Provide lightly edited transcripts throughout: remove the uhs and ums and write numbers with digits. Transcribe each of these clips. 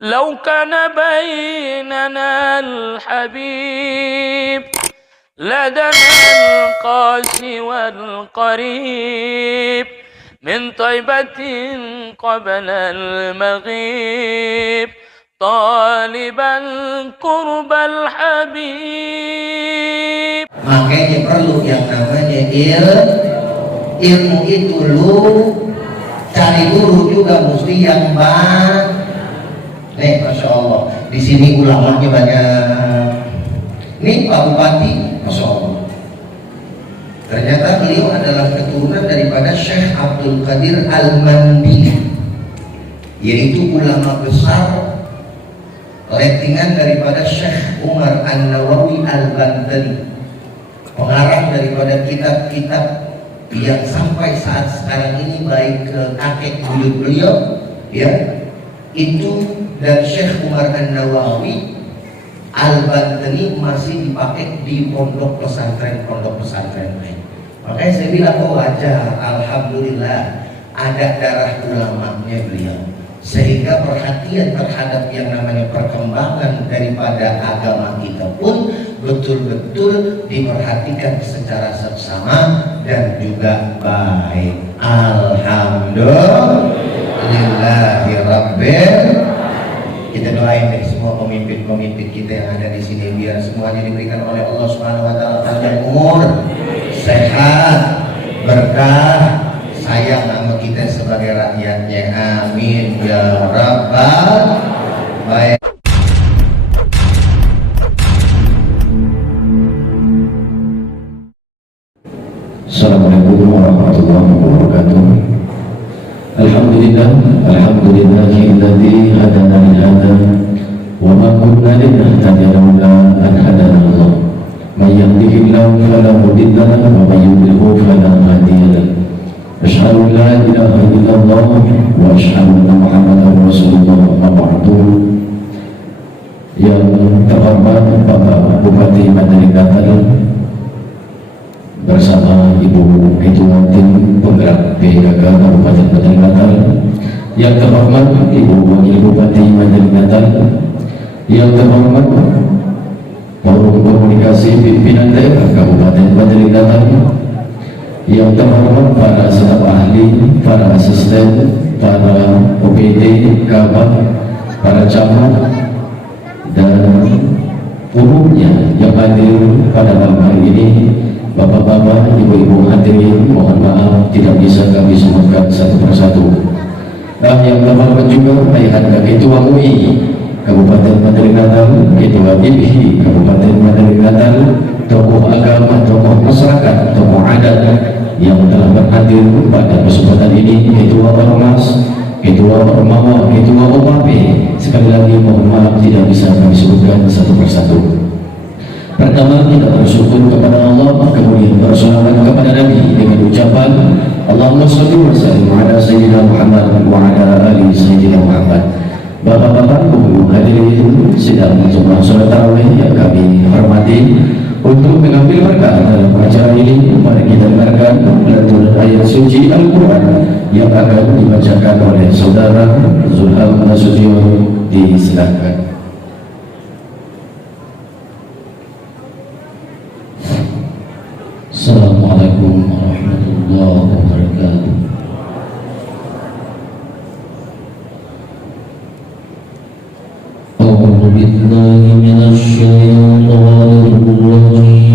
لو كان بيننا الحبيب لدنا القاسي والقريب من طيبة قبل المغيب طالبا قرب الحبيب. Makanya perlu yang namanya ilmu itu lu cari guru juga mesti yang nih, masya Allah, di sini ulamanya banyak. Nih Pak Bupati, masya Allah. Ternyata beliau adalah keturunan daripada Syekh Abdul Qadir Al-Mandi, yaitu ulama besar letingan daripada Syekh Umar An-Nawawi Al-Bantani, pengarang daripada kitab-kitab yang sampai saat sekarang ini baik ke kakek buyut beliau, ya, itu. Dan Syekh Umar An-Nawawi Al-Bantani masih dipakai di pondok pesantren lain. Makanya saya bilang, oh wajar, alhamdulillah ada darah ulamanya beliau, sehingga perhatian terhadap yang namanya perkembangan daripada agama kita pun betul-betul diperhatikan secara seksama dan juga baik. Alhamdulillahirabbil. Kita doain dari semua pemimpin-pemimpin kita yang ada di sini, biar semuanya diberikan oleh Allah Subhanahu wa taala panjang umur, sehat, berkah, sayang sama kita sebagai rakyatnya. Amin ya rabbal alamin. Assalamualaikum warahmatullahi wabarakatuh. Alhamdulillahilladzi hadana li hada wa ma kunna linahtadiya laula an hadana Allah. May yahdihillahu fala mudilla lahu wa may yudlilhu fala hadiya lahu. Asyhadu an la ilaha illallah wa asyhadu anna Muhammadar Rasulullah. Amma ba'du. Yang terhormat Bapak Bupati Mandailing bersama Ibu Ketua Tim Penggerak PKK Kabupaten Mandailing Natal, yang terhormat Ibu Wakil Bupati Mandailing Natal, yang terhormat Forum Komunikasi Pimpinan Daerah Kabupaten Mandailing Natal, yang terhormat para staf ahli, para asisten, para OPD, kabak, para camat, dan umumnya yang hadir pada malam hari ini. Bapak-bapak, ibu-ibu hadirin, mohon maaf tidak bisa kami sebutkan satu persatu. Yang terhormat juga Ayahanda Ketua MUI Kabupaten Mandailing Natal, Ketua IPHI Kabupaten Mandailing Natal, tokoh agama, tokoh masyarakat, tokoh adat yang telah berhadir pada kesempatan ini, Ketua Ormas, Ketua Ormawa, Ketua OPAP. Sekali lagi mohon maaf tidak bisa kami sebutkan satu persatu. Pertama, kita bersyukur kepada Allah, kemudian bersalawat kepada Nabi dengan ucapan Allahumma shalli wa sallim ala sayyidina Muhammad wa ala ali sayyidina Muhammad. Bapak-bapak, ibu hadirin sidang jemaah salat tarawih yang kami hormati, untuk mengambil berkah dalam acara ini, mari kita dengarkan lantunan ayat suci Al-Quran yang akan dibacakan oleh Saudara Zulham Nasution. Disilakan. Assalamualaikum warahmatullahi wabarakatuh. A'udzu billahi minasy syaithanir rajim.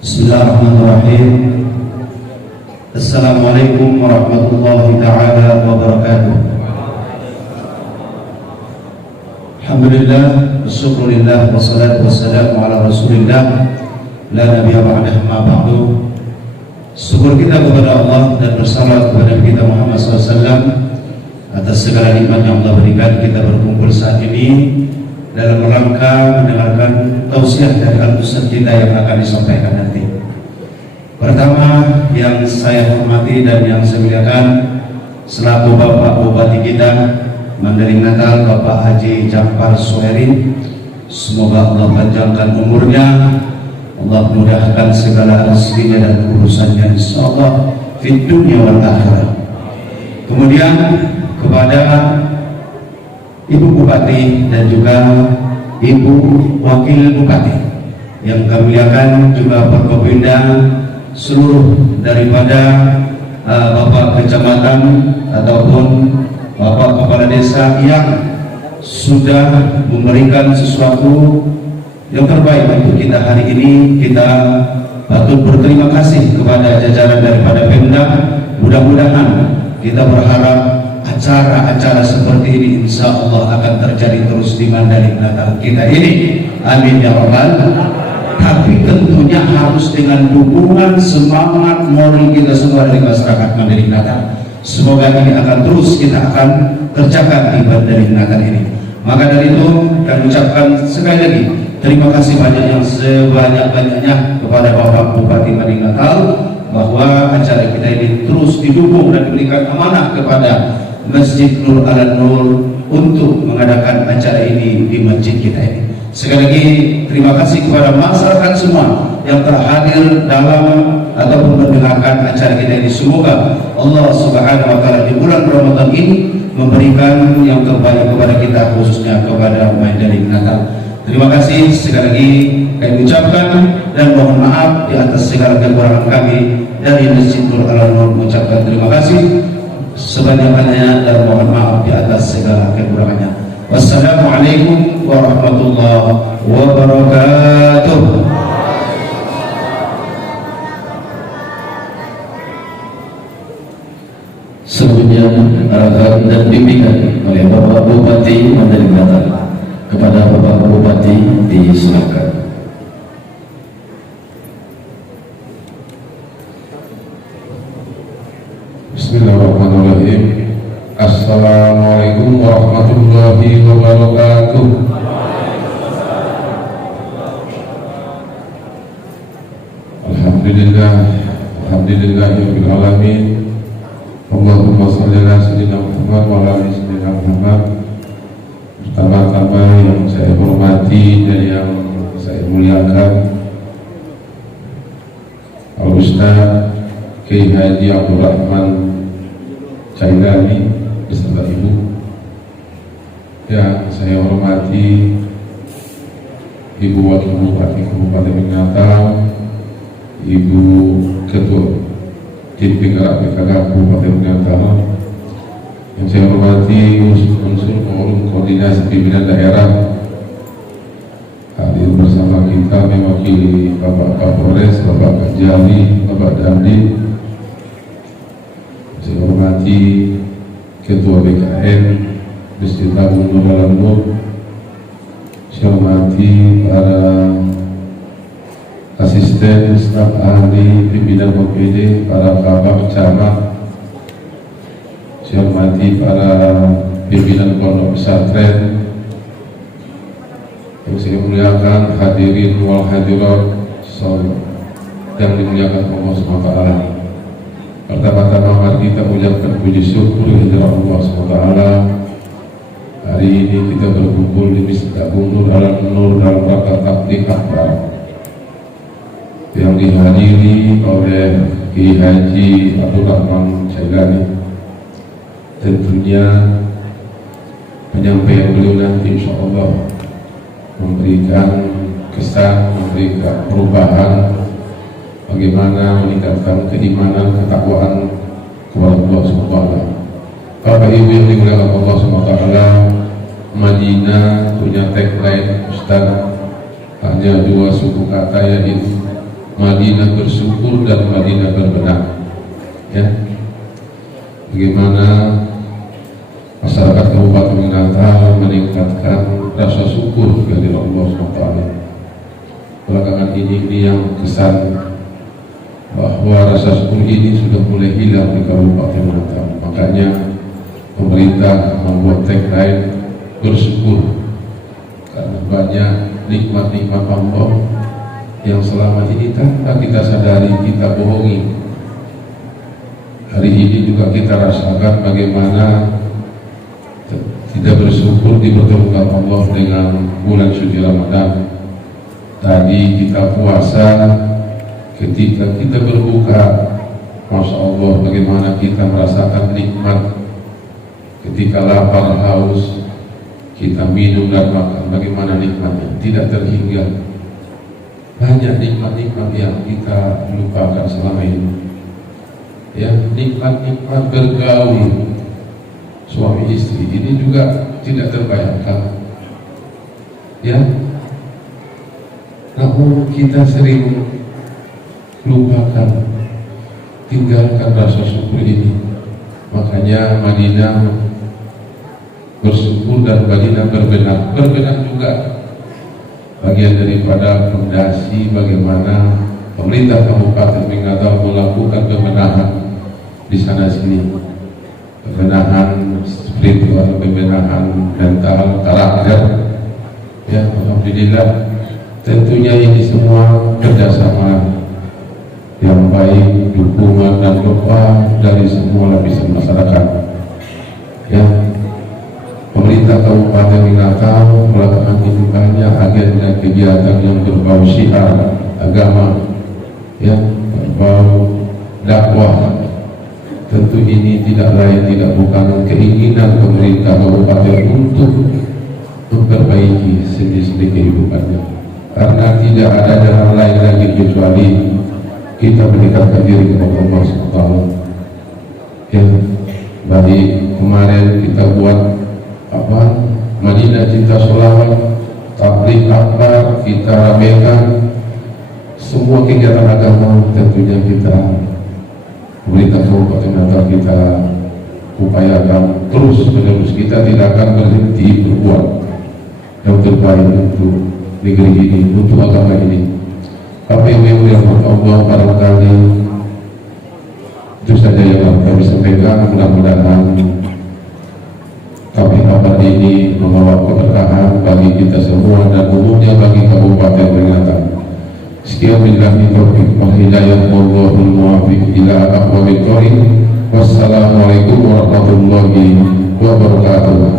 Bismillahirrahmanirrahim. Assalamualaikum warahmatullahi ta'ala wabarakatuh. Alhamdulillah, syukurillah, wassalatu wassalamu ala rasulillah, la nabiyya ba'dah ma ba'du. Syukur kita kepada Allah dan bersalawat kepada kita Muhammad SAW atas segala nikmat yang Allah berikan kita berkumpul saat ini dalam rangka mendengarkan tausiah dari al-ustaz kita yang akan disampaikan nanti. Pertama yang saya hormati dan yang saya muliakan selaku Bapak Bupati kita Mandailing Natal, Bapak Haji Jampar Suherin, semoga Allah panjangkan umurnya, Allah mudahkan segala rezekinya dan urusannya insyaallah fid dunya wal akhirah. Kemudian kepada Ibu Bupati dan juga Ibu Wakil Bupati yang kami muliakan, juga Forkopimda, seluruh daripada Bapak Kecamatan ataupun Bapak Kepala Desa yang sudah memberikan sesuatu yang terbaik untuk kita hari ini. Kita patut berterima kasih kepada jajaran daripada Pemda. Mudah-mudahan kita berharap acara-acara seperti ini insya Allah akan terjadi terus di Mandailing Natal kita ini, amin ya rabbal. Tapi tentunya harus dengan dukungan semangat moral kita semua dari masyarakat Mandailing Natal. Semoga ini akan terus kita akan kerjakan di Mandailing Natal ini. Maka dari itu kami ucapkan sekali lagi terima kasih banyak yang sebanyak-banyaknya kepada Bapak Bupati Mandailing Natal bahwa acara kita ini terus didukung dan diberikan amanah kepada Masjid Nur Ala Nur untuk mengadakan acara ini di masjid kita ini. Sekali lagi terima kasih kepada masyarakat semua yang terhadir dalam ataupun mendengarkan acara kita ini. Semoga Allah Subhanahu wa taala di bulan Ramadan ini memberikan yang terbaik kepada kita, khususnya kepada Mandailing Natal. Terima kasih sekali lagi kami ucapkan dan mohon maaf di atas segala kekurangan kami. Dari Masjid Nur Ala Nur mengucapkan terima kasih sebanyak-banyaknya dan mohon maaf di atas segala kekurangannya. Wassalamualaikum warahmatullahi wabarakatuh. Selanjutnya arahan dan bimbingan oleh Bapak Bupati Mandailing Natal. Kepada Bapak Bupati disilakan. Bismillahirrahmanirrahim. Assalamualaikum warahmatullahi wabarakatuh. Alhamdulillah, alhamdulillahirabbil alamin. Allahumma sholli ala sayyidina Muhammad wa ala ali sayyidina Muhammad. Pertama-tama yang saya hormati dan yang saya muliakan Al-Ustaz Kiai Haji Abdul Rahman Cairani beserta Ibu. Yang saya hormati Ibu Wakil Bupati Kabupaten Natal, Ibu Ketua Tim Penggerak PKK Kabupaten Natal, yang saya hormati unsur forum koordinasi pimpinan daerah hadir bersama kita mewakili Bapak Kapolres, Bapak Kajali, Bapak Dandim. Saya hormati Ketua BKN Beserta Gubernur Dalam Nur. Saya hormati para asisten, staf ahli, pimpinan OPD, para kabak camat. Saya hormati para pimpinan pondok pesantren. Yang saya muliakan hadirin wal hadirat yang dimuliakan Allah SWT. Pertama-tama mari kita ucapkan puji syukur kepada Allah SWT. Hari ini kita berkumpul di Masjid Agung Nur Dalam Nur dalam rangka taklim akbar yang dihadiri oleh Kiai Haji Abdul Rahman Cairani. Tentunya penyampaian beliau nanti insya Allah memberikan kesan, memberikan perubahan bagaimana meningkatkan keimanan, ketakwaan kepada Allah SWT. Bapak Ibu yang dimuliakan Allah SWT, Madinah punya tagline Ustaz, hanya dua suku kata, yaitu Madinah bersyukur dan Madinah berbenah. Ya, bagaimana masyarakat Kabupaten Natal meningkatkan rasa syukur kepada Allah SWT. Belakangan ini yang kesan bahwa rasa syukur ini sudah mulai hilang di Kabupaten Natal. Makanya pemerintah membuat tagline bersyukur, karena banyak nikmat-nikmat Allah yang selama ini tanpa kita sadari kita bohongi. Hari ini juga kita rasakan bagaimana tidak bersyukur dipertemukan Allah dengan bulan suci Ramadan. Tadi kita puasa, ketika kita berbuka, Masya Allah bagaimana kita merasakan nikmat. Ketika lapar haus, kita minum dan makan, bagaimana nikmatnya tidak terhingga. Banyak nikmat-nikmat yang kita lupakan selama ini. Ya, nikmat-nikmat bergaul suami istri ini juga tidak terbayangkan. Ya, namun kita sering lupakan, tinggalkan rasa syukur ini. Makanya Madinah bersyukur dan Madinah berbenah. Berbenah juga bagian daripada fondasi bagaimana pemerintah Kabupaten Natal melakukan pembenahan di sana sini. Pembenahan spiritual, pembenahan mental, karakter. Ya, alhamdulillah. Tentunya ini semua kerjasama yang baik, dukungan dan doa dari semua lapisan masyarakat. Ya, pemerintah Kabupaten Natal melakukan ini banyak agenda kegiatan yang berbau syiar agama, ya, berbau dakwah. Tentu ini tidak lain tidak bukan keinginan pemerintah kabupaten untuk memperbaiki sendi-sendi kehidupannya, karena tidak ada jalan lain lagi kecuali kita mendekatkan diri kepada Allah SWT. Ya, baik kemarin kita buat apa, Madinah Cinta Sholawat, tabligh akbar, kita ramekan semua kegiatan agama. Tentunya kita pemerintah Kabupaten Natal kita upayakan terus menerus, kita tidak akan berhenti berbuat yang terbaik untuk negeri ini, untuk agama ini. Apa yang Allah barangkali itu saja yang kami sampaikan. Mudah-mudahan tabligh akbar ini membawa keberkahan bagi kita semua dan umumnya bagi Kabupaten Natal. Sekian billahi taufiq wal hidayah, wallahul muwaffiq ila aqwamit thoriq. Wassalamualaikum warahmatullahi wabarakatuh.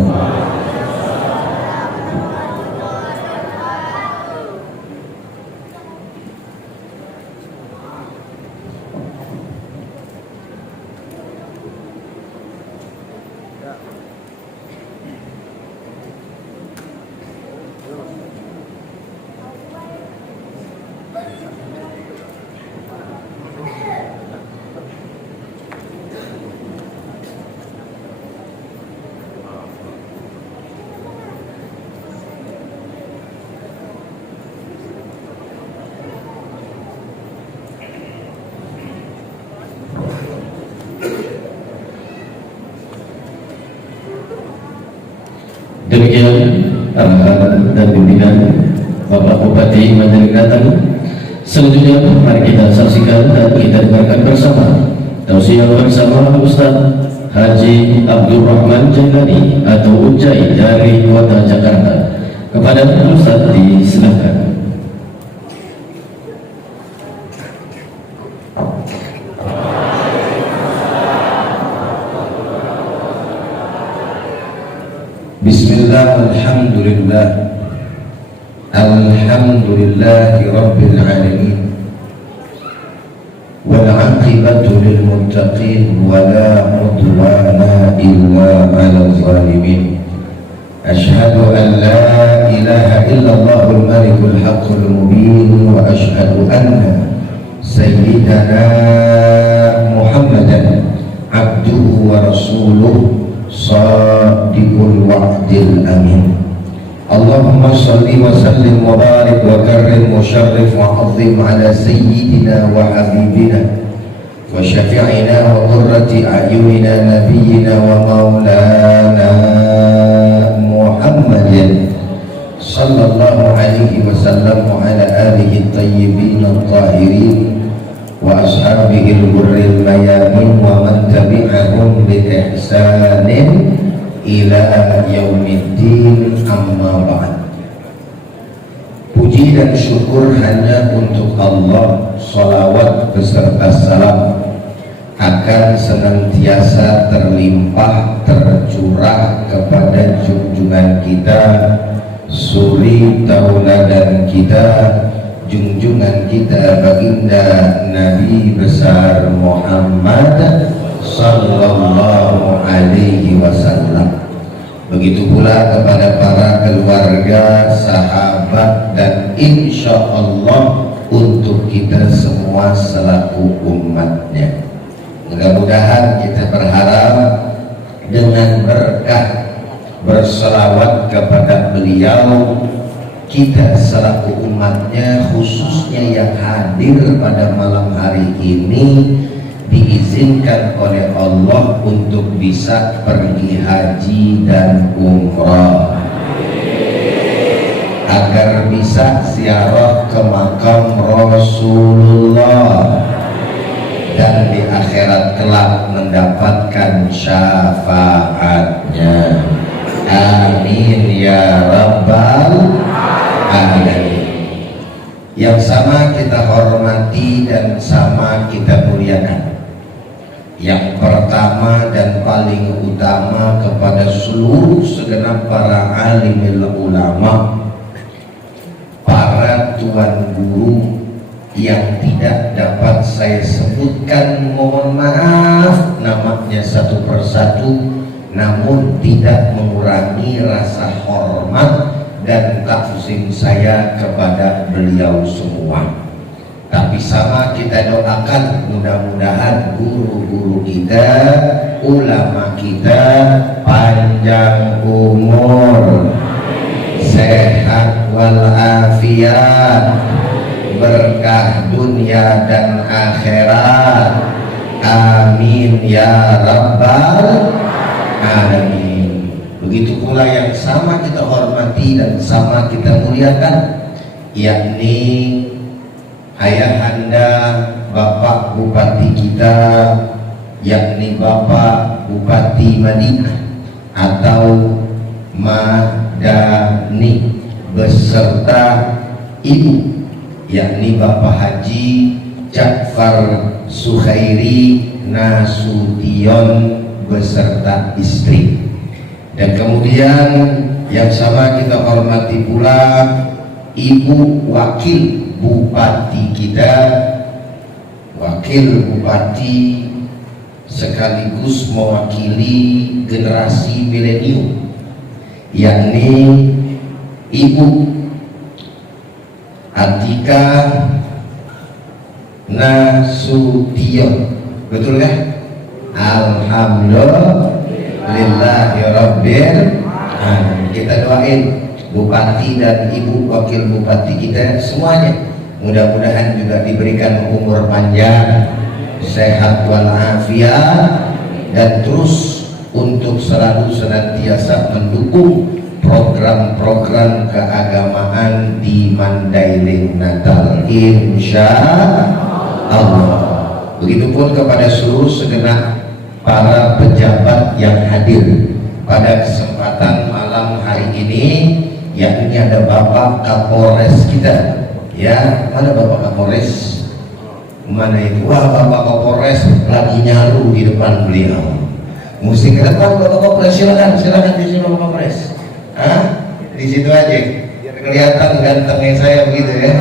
Demikian arahan dan bimbingan Bapak Bupati Banjarnegara. Selanjutnya mari kita saksikan dan kita dengarkan bersama tausiah bersama Ustaz Haji Abdul Rahman Jailani atau Ujai dari Kota Jakarta. Kepada Ustaz disilakan. Bismillah, alhamdulillah, alhamdulillahi rabbil alamin, wal aqibatu lil muttaqin, wa la udwana illa 'alal zalimin. Ashhadu an la ilaha illallahul malikul haqqul mubin, wa ashhadu anna sayyidana Muhammadan abduhu wa rasuluh Sadiqul wa'dil amin. Allahumma salli wa sallim wa barik wa karrim wa syarrif wa azim ala sayyidina wa habibina wa syafi'ina wa qurrati a'yunina nabiyyina wa maulana Muhammadin sallallahu alaihi wasallam wa ala alihi at-tayyibin at-tahirin wa ashabihil ghurril mayamin wa man tabi'ahum bi ihsanin ila yaumiddin, amma ba'd. Puji dan syukur hanya untuk Allah, salawat beserta salam akan senantiasa terlimpah tercurah kepada junjungan kita, suri tauladan kita, junjungan kita baginda Nabi besar Muhammad sallallahu alaihi wasallam. Begitu pula kepada para keluarga, sahabat, dan insya Allah untuk kita semua selaku umatnya. Mudah-mudahan kita berharap dengan berkah berselawat kepada beliau, kita selaku umatnya, khususnya yang hadir pada malam hari ini, diizinkan oleh Allah untuk bisa pergi haji dan umrah, agar bisa ziarah ke makam Rasulullah dan di akhirat kelak mendapatkan syafaatnya. Amin ya rabbal alamin. Yang sama kita hormati dan sama kita muliakan. Yang pertama dan paling utama kepada seluruh segenap para alimil ulama, para tuan guru yang tidak dapat saya sebutkan, mohon maaf namanya satu persatu, namun tidak mengurangi rasa hormat dan takzim saya kepada beliau semua. Tapi sama kita doakan, mudah-mudahan guru-guru kita, ulama kita panjang umur, sehat walafiat, berkah dunia dan akhirat. Amin ya rabbal alamin. Begitu pula yang sama kita hormati dan sama kita muliakan, yakni ayahanda Bapak Bupati kita, yakni Bapak Bupati Madinah atau Madani, beserta Ibu, yakni Bapak Haji Ja'far Sukhairi Nasution beserta istri. Dan kemudian yang sama kita hormati pula Ibu Wakil Bupati kita, Wakil Bupati sekaligus mewakili generasi milenium, yakni Ibu Atika Nasution. Betul kan? Alhamdulillahirabbil alamin. Kita doain Bupati dan Ibu Wakil Bupati kita semuanya, mudah-mudahan juga diberikan umur panjang, sehat walafiat, dan terus untuk selalu senantiasa mendukung program-program keagamaan di Mandailing Natal, insya Allah. Begitupun kepada seluruh segenap para pejabat yang hadir pada kesempatan malam hari ini, yakni ada Bapak Kapolres kita. Ya, mana Bapak Kapolres? Mana itu? Wah, Bapak Kapolres lagi nyaru di depan beliau. Mesti ke depan Bapak Kapolres, silakan di sini Bapak Kapolres. Di situ aja. Kelihatan gantengnya saya begitu ya.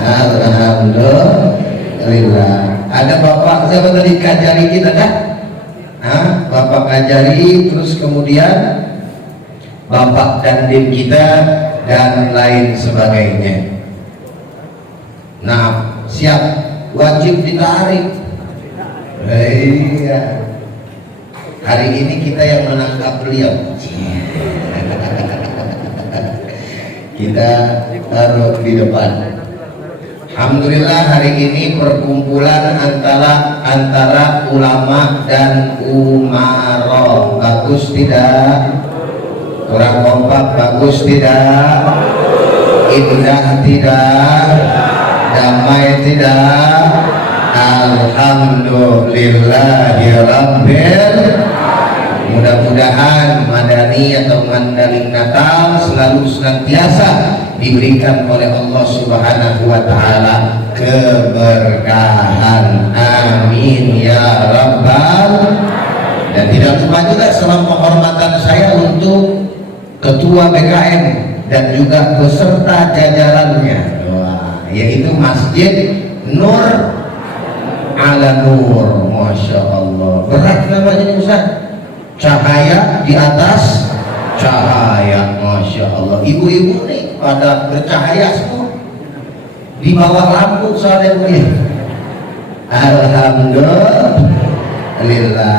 Alhamdulillah. Ada Bapak siapa tadi, Kajari kita kan? Bapak Kajari, terus kemudian Bapak Dandim kita dan lain sebagainya. Nah, siap, wajib ditarik. Iya. Hari ini kita yang menangkap beliau. Kita taruh di depan. Alhamdulillah hari ini perkumpulan antara ulama dan umaro. Bagus tidak? Kurang kompak, bagus tidak? Indah tidak? Damai tidak? Alhamdulillahirabbil. Mudah-mudahan Madani atau Mandailing Natal selalu senantiasa diberikan oleh Allah Subhanahu wa Ta'ala keberkahan, amin ya rabbal. Dan tidak lupa juga salam penghormatan saya untuk Ketua BKM dan juga beserta jajarannya, yaitu Masjid Nur ala Nur. Masya Allah, berat namanya ini Ustaz. Cahaya di atas cahaya, Masya Allah. Ibu-ibu nih pada bercahaya semua di bawah lampu soalnya mulia. Alhamdulillah.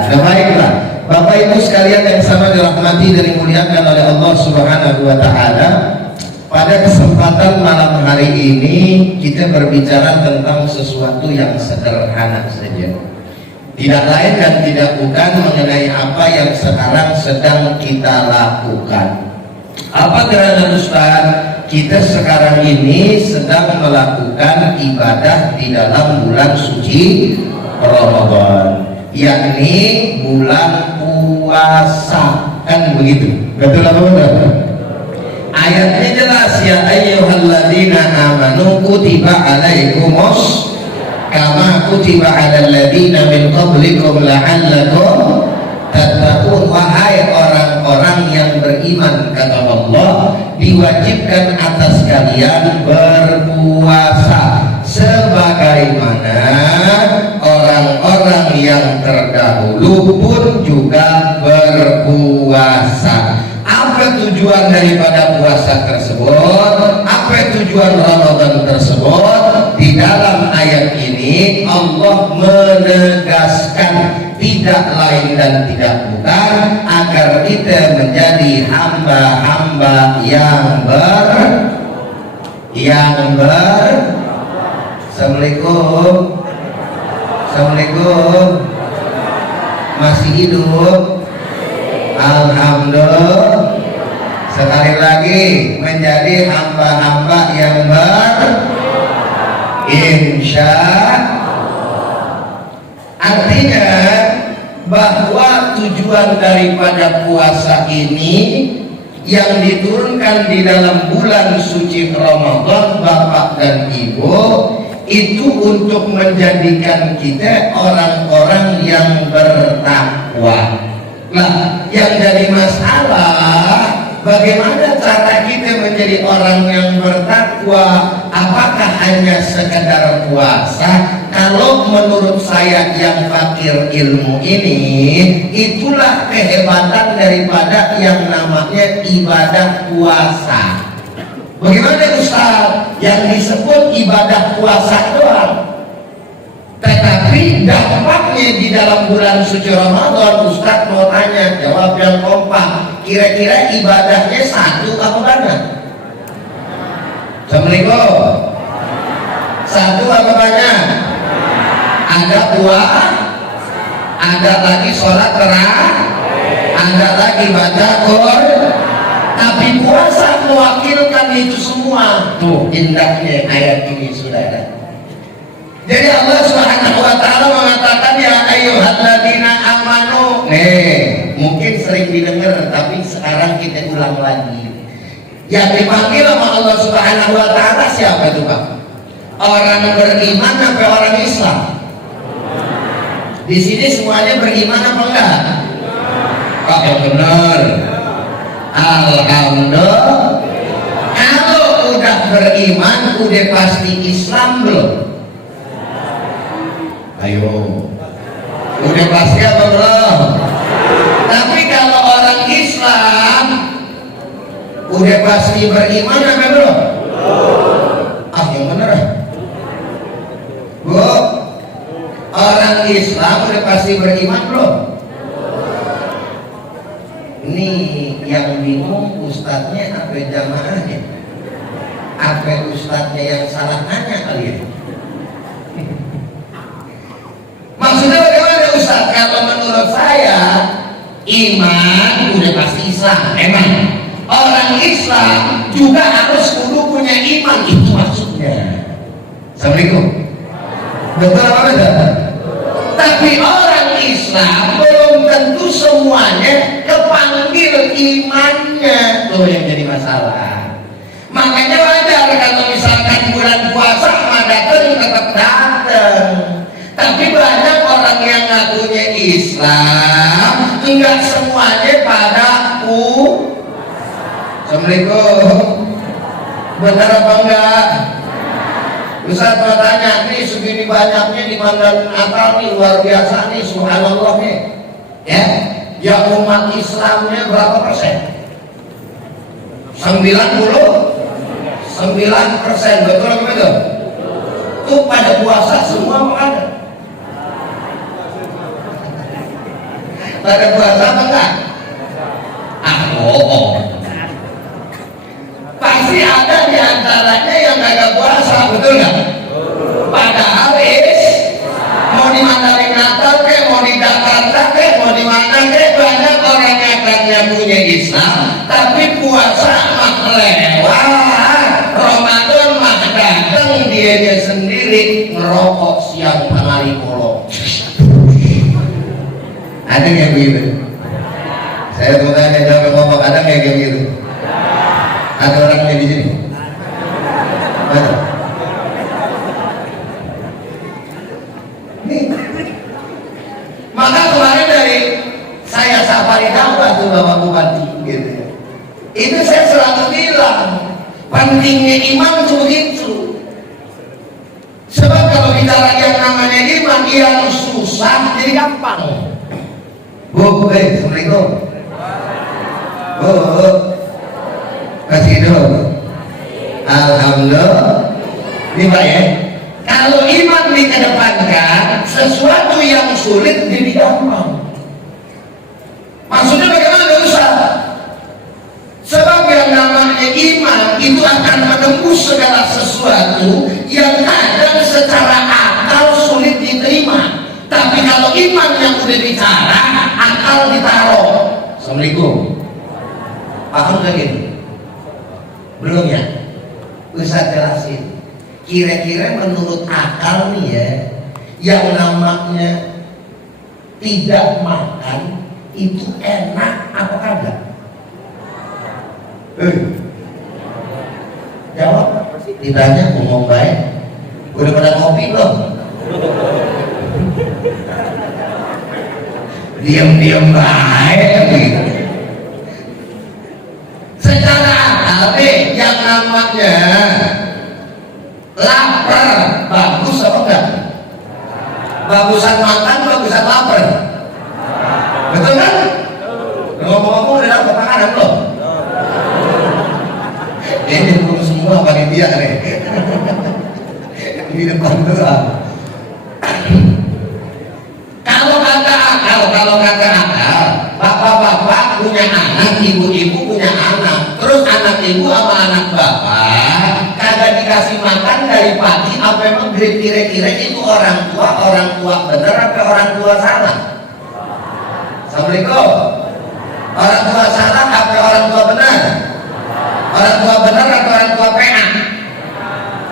Nah, baiklah Bapak Ibu sekalian yang sama dirahmati dan dimuliakan oleh Allah Subhanahu wa Ta'ala, pada kesempatan malam hari ini kita berbicara tentang sesuatu yang sederhana saja, tidak lain dan tidak bukan mengenai apa yang sekarang sedang kita lakukan. Apa gerhana Ustaz? Kita sekarang ini sedang melakukan ibadah di dalam bulan suci Ramadan, yakni bulan puasa, kan begitu? Betul apa betul? Ayatnya jelas, ya ayyuhalladzina amanu kutiba alaikumus kama kutiba alal ladzina min qablikum la'allakum tattaqun. Wahai orang-orang yang beriman, kata Allah, diwajibkan atas kalian berpuasa sebagaimana orang-orang yang terdahulu pun juga berpuasa. Apa tujuan daripada puasa tersebut? Apa tujuan Ramadan tersebut? Di dalam ayat ini Allah menegaskan tidak lain dan tidak bukan agar kita menjadi hamba-hamba Assalamualaikum. Assalamualaikum. Masih hidup? Alhamdulillah. Sekali lagi, menjadi hamba-hamba yang insya. Artinya bahwa tujuan daripada puasa ini yang diturunkan di dalam bulan suci Ramadan, Bapak dan Ibu, itu untuk menjadikan kita orang-orang yang bertakwa. Nah, yang jadi masalah, bagaimana cara kita menjadi orang yang bertakwa? Apakah hanya sekedar puasa? Kalau menurut saya yang fakir ilmu ini, itulah kehebatan daripada yang namanya ibadah puasa. Bagaimana Ustaz? Yang disebut ibadah puasa doang, tetapi dampaknya di dalam bulan suci Ramadan. Ustaz mau tanya, jawab yang kompak. Kira-kira ibadahnya satu apa banyak? Assalamualaikum. Satu apa banyak? Ada puasa, ada lagi sholat terawih, ada lagi baca Quran. Tapi puasa mewakilkan itu semua. Tuh indahnya ayat ini, saudara. Jadi Allah Subhanahu wa taala mengatakan, ya ayyuhalladzina amanu. Mungkin sering didengar tapi sekarang kita ulang lagi. Yang dipanggil sama Allah Subhanahu wa taala siapa itu, Pak? Orang beriman apa orang Islam? Di sini semuanya beriman apa enggak? Kok yang benar? Alhamdulillah. Kalau udah beriman, udah pasti Islam belum? Ayo, udah pasti apa belum? Tapi kalau orang Islam udah pasti beriman apa belum? Yang bener. Bu, orang Islam udah pasti beriman belum? Ini yang bingung ustadznya apa jamaahnya? Apa ustadznya yang salah nanya kali ya? Maksudnya bagaimana Ustaz? Kalau menurut saya iman udah pasti Islam. Emang orang Islam juga harus kudu punya iman, itu maksudnya. Assalamualaikum. Betul apa beda? Tapi orang Islam belum tentu semuanya kepanggil imannya. Tuh yang jadi masalah. Makanya wajar kalau misalkan bulan puasa datang tetap datang. Tapi banyak orang yang ngakunya Islam, enggak semuanya pada Assalamualaikum. Benar apa enggak? Ustaz mau tanya, nih segini banyaknya di Mandalika Natal nih, luar biasa nih, subhanallah nih. Ya, yang umat Islamnya berapa persen? 99%, betul apa betul? Itu pada puasa semua ada. Pada puasa apa enggak? Pasti ada di antaranya yang kagak puasa, betul nggak? Padahal mau di Mandalika Natal kek, mau di Jakarta kek, mau di mana kek, banyak orang yang katanya punya Islam, tapi puasa mah lewat, Ramadan mah datang dianya sendiri ngerokok siang tengah polo. Ada yang begitu? Saya mau tanya, jangan ngomong, ada yang begitu? Ada orangnya di sini? Ada? Nih. Maka kemarin dari saya safari dakwah tuh Bapak Bupati gitu ya. Itu saya selalu bilang pentingnya iman tuh begitu. Sebab kalau bicara yang namanya iman yang susah jadi gampang. Bu, Assalamualaikum. Bu, kasih dulu. Alhamdulillah. Ini Pak ya. Kalau iman dikedepankan, sesuatu yang sulit jadi gampang. Maksudnya bagaimana Ustaz? Sebab yang namanya iman itu akan menembus segala sesuatu yang kadang secara akal sulit diterima. Tapi kalau iman yang udah bicara, akal ditaruh. Assalamualaikum. Paham gak gitu? Belum ya? Ustaz jelasin. Kira-kira menurut akal nih ya, yang namanya tidak makan itu enak apa kagak? Jawab. Tidaknya ngomong baik. Udah pada ngopi belum? Diam-diam baik gitu. Secara akal yang namanya lapar bagus apa enggak? Bagusan makan, bagusan lapar. Betul kan? Ngomong-ngomong udah dapat makanan belum? Ini belum semua panitia nih. Di depan doa. Kalau kata akal, bapak-bapak punya anak, ibu-ibu punya anak, terus anak ibu sama anak bapak kagak dikasih makan dari pagi sampai maghrib, kira-kira itu orang tua bener apa orang tua salah? Assalamualaikum. Orang tua salah apa orang tua benar? Orang tua benar atau orang tua PA?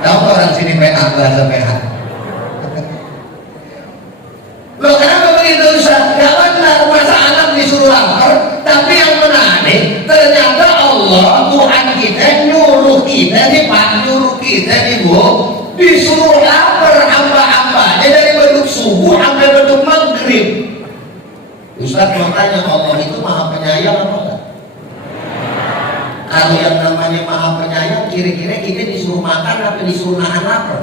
Tahu orang sini PA, bahasa PA. Loh kenapa begitu Ustaz? Gak benar, masa anak disuruh lapar. Tapi yang menarik, ternyata Allah Tuhan kita nyuruh kita nih Pak, nyuruh kita nih Bu, disuruh lapar hamba-hambanya dari bentuk subuh sampai bentuk maghrib. Ustaz makanya Allah itu maha penyayang apa enggak? Kalau yang namanya maha penyayang, kira-kira kita disuruh makan apa disuruh nahan lapar?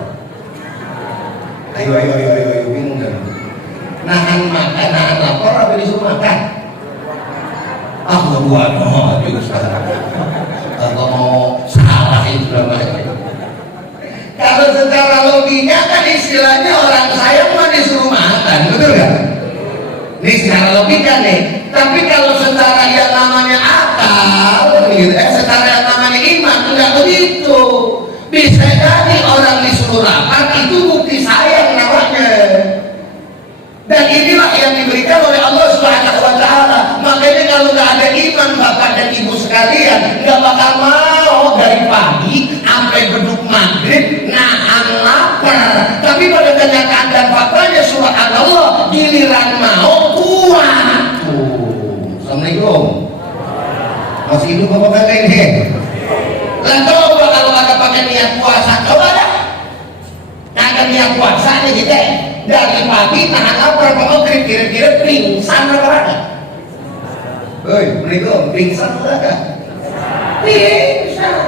Ayo, bingung kan? Nahan makan, nahan lapar apa disuruh makan? Dua-duanya Ustaz. Kalau mau salah itu namanya. Kalau secara logika kan istilahnya orang sayang mah disuruh makan, betul kan? Ini secara logika nih. Tapi kalau secara yang namanya akal, secara yang namanya iman, enggak begitu. Bisa jadi orang disuruh lapar itu bukti sayang namanya. Dan inilah yang diberikan oleh Allah Subhanahu wa Ta'ala. Makanya kalau nggak ada iman bapak dan ibu sekalian, nggak bakal mau dari pagi sampai beduk maghrib nahan lapar. Tapi pada kenyataan dan faktanya subhanallah, giliran mau kuat. Assalamualaikum. Masih hidup apa kagak ini? Lah coba kalau ada pakai niat puasa, coba dah. Kagak niat puasa nih kita. Dari pagi tahan lapar ke maghrib, kira-kira pingsan apa ada? Hei, Assalamualaikum, pingsan apa ada? Pingsan.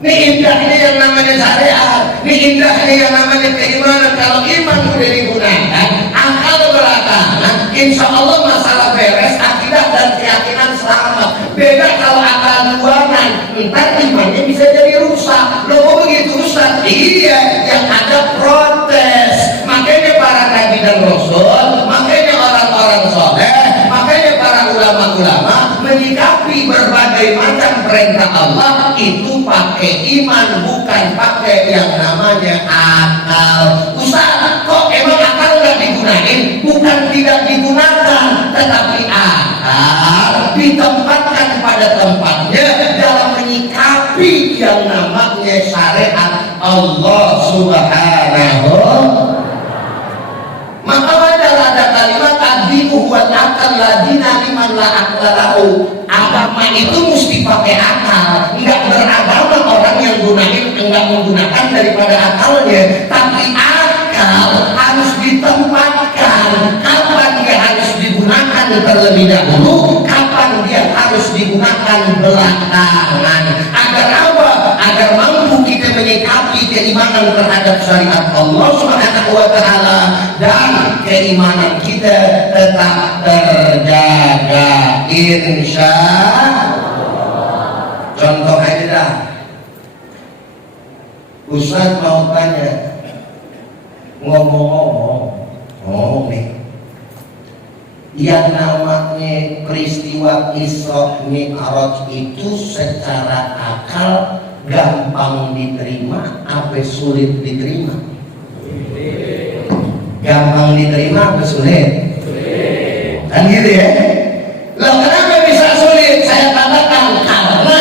Ini indahnya yang namanya syariat, ini indahnya yang namanya keimanan. Kalau iman sudah digunakan, akal belakangan, insya Allah masalah beres, akidah dan keyakinan selamat. Beda kalau akal duangan, ntar imannya bisa jadi rusak. Loh kok begitu Ustaz? Iya, yang ada protes. Makanya para nabi dan rasul, makanya orang-orang soleh, makanya para ulama-ulama menyikapi berbagai macam perintah Allah itu pakai iman, bukan pakai yang namanya akal. Ustaz, kok emang akal nggak digunain? Bukan tidak digunakan, tetapi akal ditempatkan pada tempatnya dalam menyikapi yang namanya syariat Allah Subhanahu. Maka adalah ada kalimat ad-dinu huwal akal la dina liman la aqla lahu. Agama itu mesti pakai akal. Enggak beragama orang yang enggak menggunakan daripada akalnya. Tapi akal harus ditempatkan. Kapan dia harus digunakan terlebih dahulu, kapan dia harus digunakan belakangan. Agar apa? Agar mampu kita menyikapi keimanan terhadap syariat Allah Subhanahu wa Ta'ala dan keimanan kita tetap terjaga insya Allah. Contoh aja dah, Ustaz mau tanya, ngomong nih, yang namanya peristiwa Isra Mi'raj itu secara akal gampang diterima apa sulit diterima? Gampang diterima apa sulit? Kan gitu ya? Loh kenapa bisa sulit? Saya katakan karena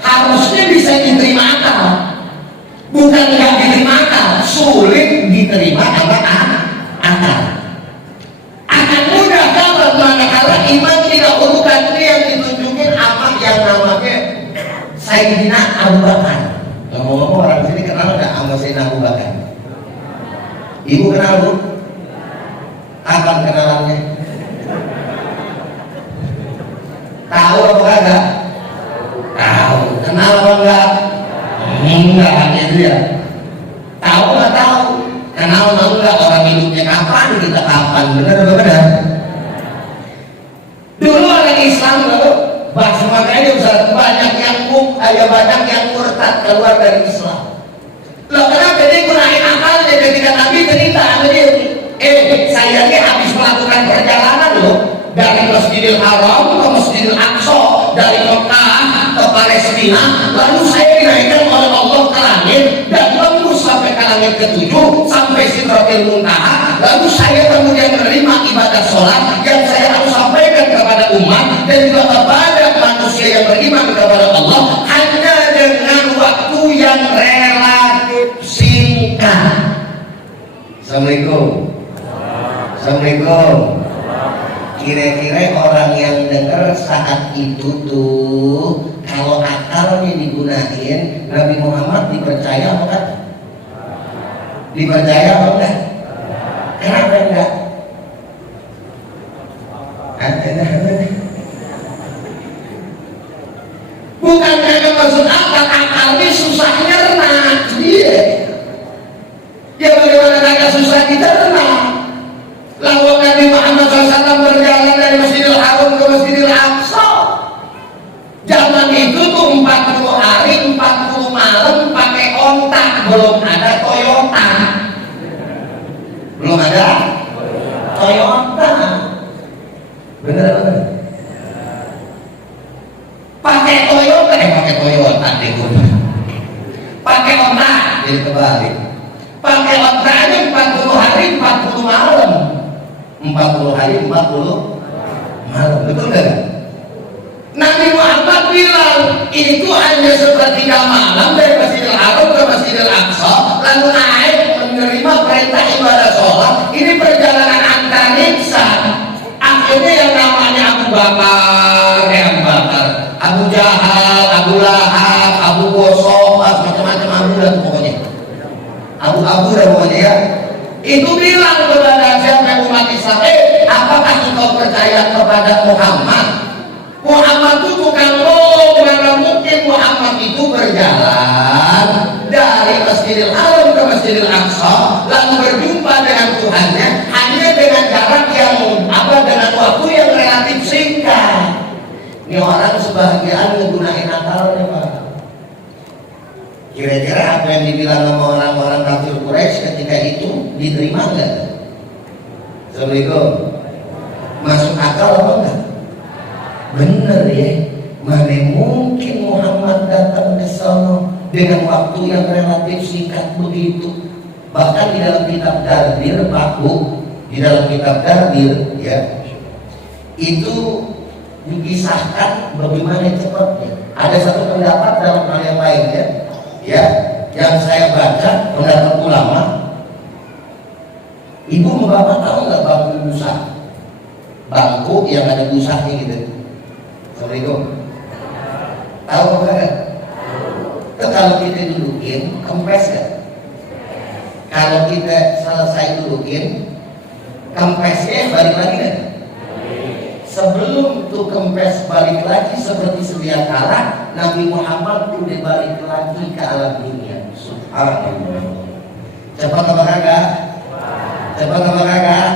harusnya bisa diterima akal, bukan nggak diterima akal. Sulit diterima apa akal. Akan mudah kalau manakala iman tidak urutan ini yang ditunjukin apa yang namanya Sayyidina Abu Bakar. Ngomong-ngomong orang sini kenal kenal nggak sama Sayyidina Abu Bakar? Ibu kenal Bu? Kapan kenalannya? Tahu apa kagak? Tahu. Kenal apa enggak? Enggak gitu ya. Tahu nggak tahu? Kenal mau nggak orang hidupnya kapan, kita kapan? Benar apa benar? Dulu orang Islam lalu bahasa makanya Ustaz, banyak yang murtad keluar dari Islam. Loh kenapa dia gunain akalnya ketika Nabi cerita sama dia? Saya ini habis melakukan perjalanan loh dari Masjidil Haram ke Masjidil Aqsa, dari Mekah ke Palestina, lalu saya dinaikkan oleh Allah ke langit dan tembus sampai ke langit ketujuh sampai Sidratil Muntaha, lalu saya kemudian menerima ibadah sholat yang saya harus sampaikan kepada umat dan juga kepada manusia yang beriman kepada Allah hanya dengan waktu yang relatif singkat. Assalamualaikum. Assalamualaikum. Kira-kira orang yang dengar saat itu tuh kalau akalnya digunain, Nabi Muhammad dipercaya apa enggak? Dipercaya apa enggak? Kenapa enggak? Bukan karena maksud apa, akalnya susah nyerna. Iya. Ya bagaimana agak susah dicerna? Lalu Nabi Muhammad SAW berjalan dari Masjidil Haram ke Masjidil Aqsa. Zaman itu tuh 40 hari, 40 malam pakai onta, belum ada Toyota. Belum ada Toyota. Bener. Pakai Toyota deh. Pakai onta, jadi kebalik. Pakai onta aja 40 hari, 40 malam. 40 hari, 40 malam. Betul gak? Nabi Muhammad bilang itu hanya sepertiga malam dari Masjidil Haram ke Masjidil Aqsa, lalu naik menerima perintah ibadah sholat. Ini perjalanan antariksa. Akhirnya yang namanya Abu Bakar, Abu Jahal, Abu Lahab, Abu Bosok, macam-macam Abu dah pokoknya. Abu dah pokoknya ya. Itu bilang kepada siapa umat Islam, apakah engkau percaya kepada Muhammad? Muhammad itu bukan mana mungkin Muhammad itu berjalan dari Masjidil Haram ke Masjidil Aqsa lalu berjumpa dengan Tuhannya hanya dengan jarak yang dengan waktu yang relatif singkat. Ini orang sebagian menggunakan akalnya Pak. Kira-kira apa yang dibilang sama orang-orang kafir Quraisy ketika itu diterima enggak? Assalamualaikum. Masuk akal apa enggak? Bener ya. Mana mungkin Muhammad datang ke sana dengan waktu yang relatif singkat begitu. Bahkan di dalam kitab Dardir Pak Bu, di dalam kitab Dardir ya, itu dikisahkan bagaimana cepatnya. Ada satu pendapat dalam hal yang lainnya ya, yang saya baca pendapat ulama. Ibu bapak tahu nggak bangku busa? Bangku yang ada busanya gitu. Assalamualaikum. Tahu apa enggak? Itu kalau kita dudukin kempes nggak? Kalau kita selesai dudukin kempesnya balik lagi nggak? Sebelum tuh kempes balik lagi seperti sedia kala, Nabi Muhammad udah balik lagi ke alam dunia. Subhanallah. Cepat apa kagak? Cepat apa kagak?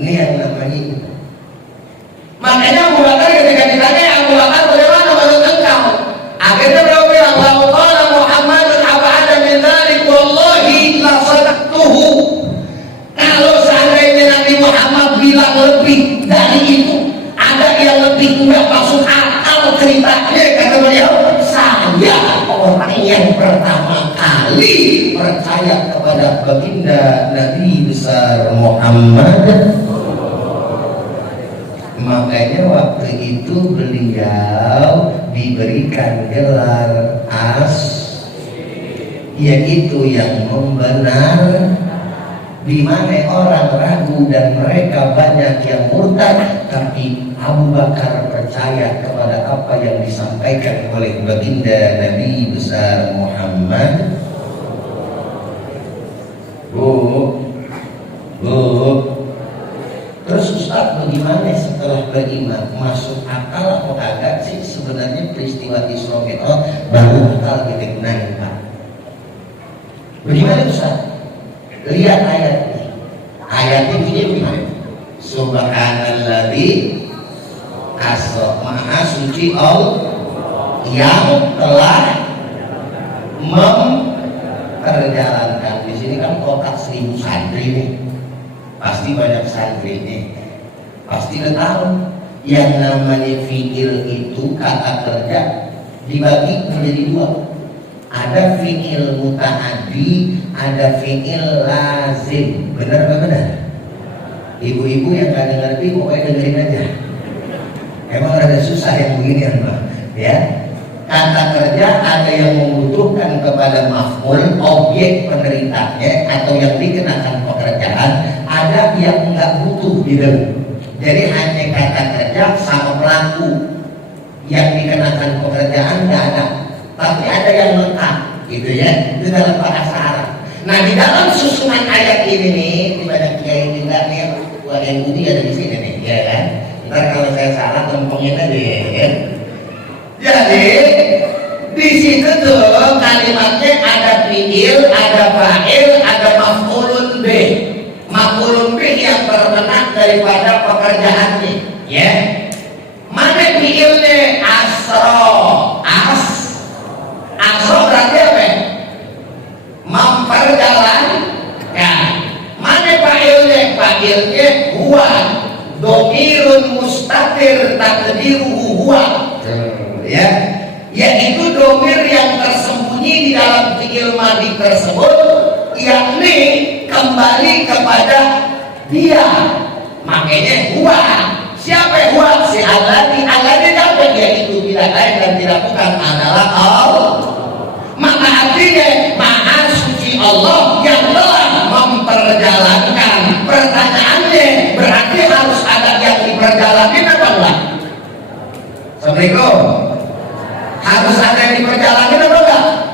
Ini yang namanya. Makanya Abu Bakar ketika ditanya, Abu Bakar bagaimana menurut engkau? Akhirnya beliau bilang, "Lau qala Muhammadun ab'ada min dzalik wallahi la sadaqtuhu." Kalau seandainya Nabi Muhammad bilang lebih dari itu, ada yang lebih enggak masuk akal ceritanya, kata beliau, saya orang yang pertama kali percaya kepada baginda Nabi besar Muhammad. Makanya waktu itu beliau diberikan gelar yaitu yang membenar. Di mana orang ragu dan mereka banyak yang murtad, tapi Abu Bakar percaya kepada apa yang disampaikan oleh baginda Nabi besar Muhammad? Terus Ustaz, bagaimana setelah beriman? Masuk akal atau kagak sih sebenarnya peristiwa Isra Mi'raj? Baru akal kita gunain, Pak. Bagaimana Ustaz? Lihat ayatnya. Ayatnya begini. Subhanalladzi asra, maha suci Allah yang telah memperjalankan. Di sini kan kotak 1000 santri nih. Pasti banyak santri nih. Pasti udah tahu yang namanya fi'il itu kata kerja dibagi menjadi dua. Ada fi'il muta'addi, ada fi'il lazim. Benar apa benar? Ibu-ibu yang gak ngerti pokoknya dengerin aja. Emang rada susah yang beginian, Pak. Ya, kata kerja ada yang membutuhkan kepada maf'ul, objek penderitanya atau yang dikenakan pekerjaan, ada yang nggak butuh gitu. Jadi hanya kata kerja sama pelaku yang dikenakan pekerjaan nggak ada, tapi ada yang lengkap gitu ya, itu dalam bahasa Arab. Nah, di dalam susunan ayat ini nih, di banyak kiai juga nih, MUI ada di sini nih, ya kan? Ntar kalau saya salah lempengin aja ya. Jadi di situ tuh kalimatnya ada fi'il, ada fa'il, ada maf'ulun bih. Maf'ulun bih yang berkenaan daripada pekerjaannya, ya. Mana fi'ilnya? Asro. Asro berarti apa? Memperjalankan. Mana fa'ilnya? Fa'ilnya huwa. Domirun mustatir takdiruhu huwa. Ya, yaitu domir yang tersembunyi di dalam fi'il madhi tersebut, yakni kembali kepada dia. Makanya huwa. Siapa huwa? Si Alladhi. Alladhi apa? Yaitu tidak lain dan tidak bukan adalah Allah. Maka artinya maha suci Allah yang telah memperjalankan. Pertanyaannya berarti harus ada yang diperjalanin apa enggak? Assalamualaikum. Harus ada yang diperjalanin apa enggak?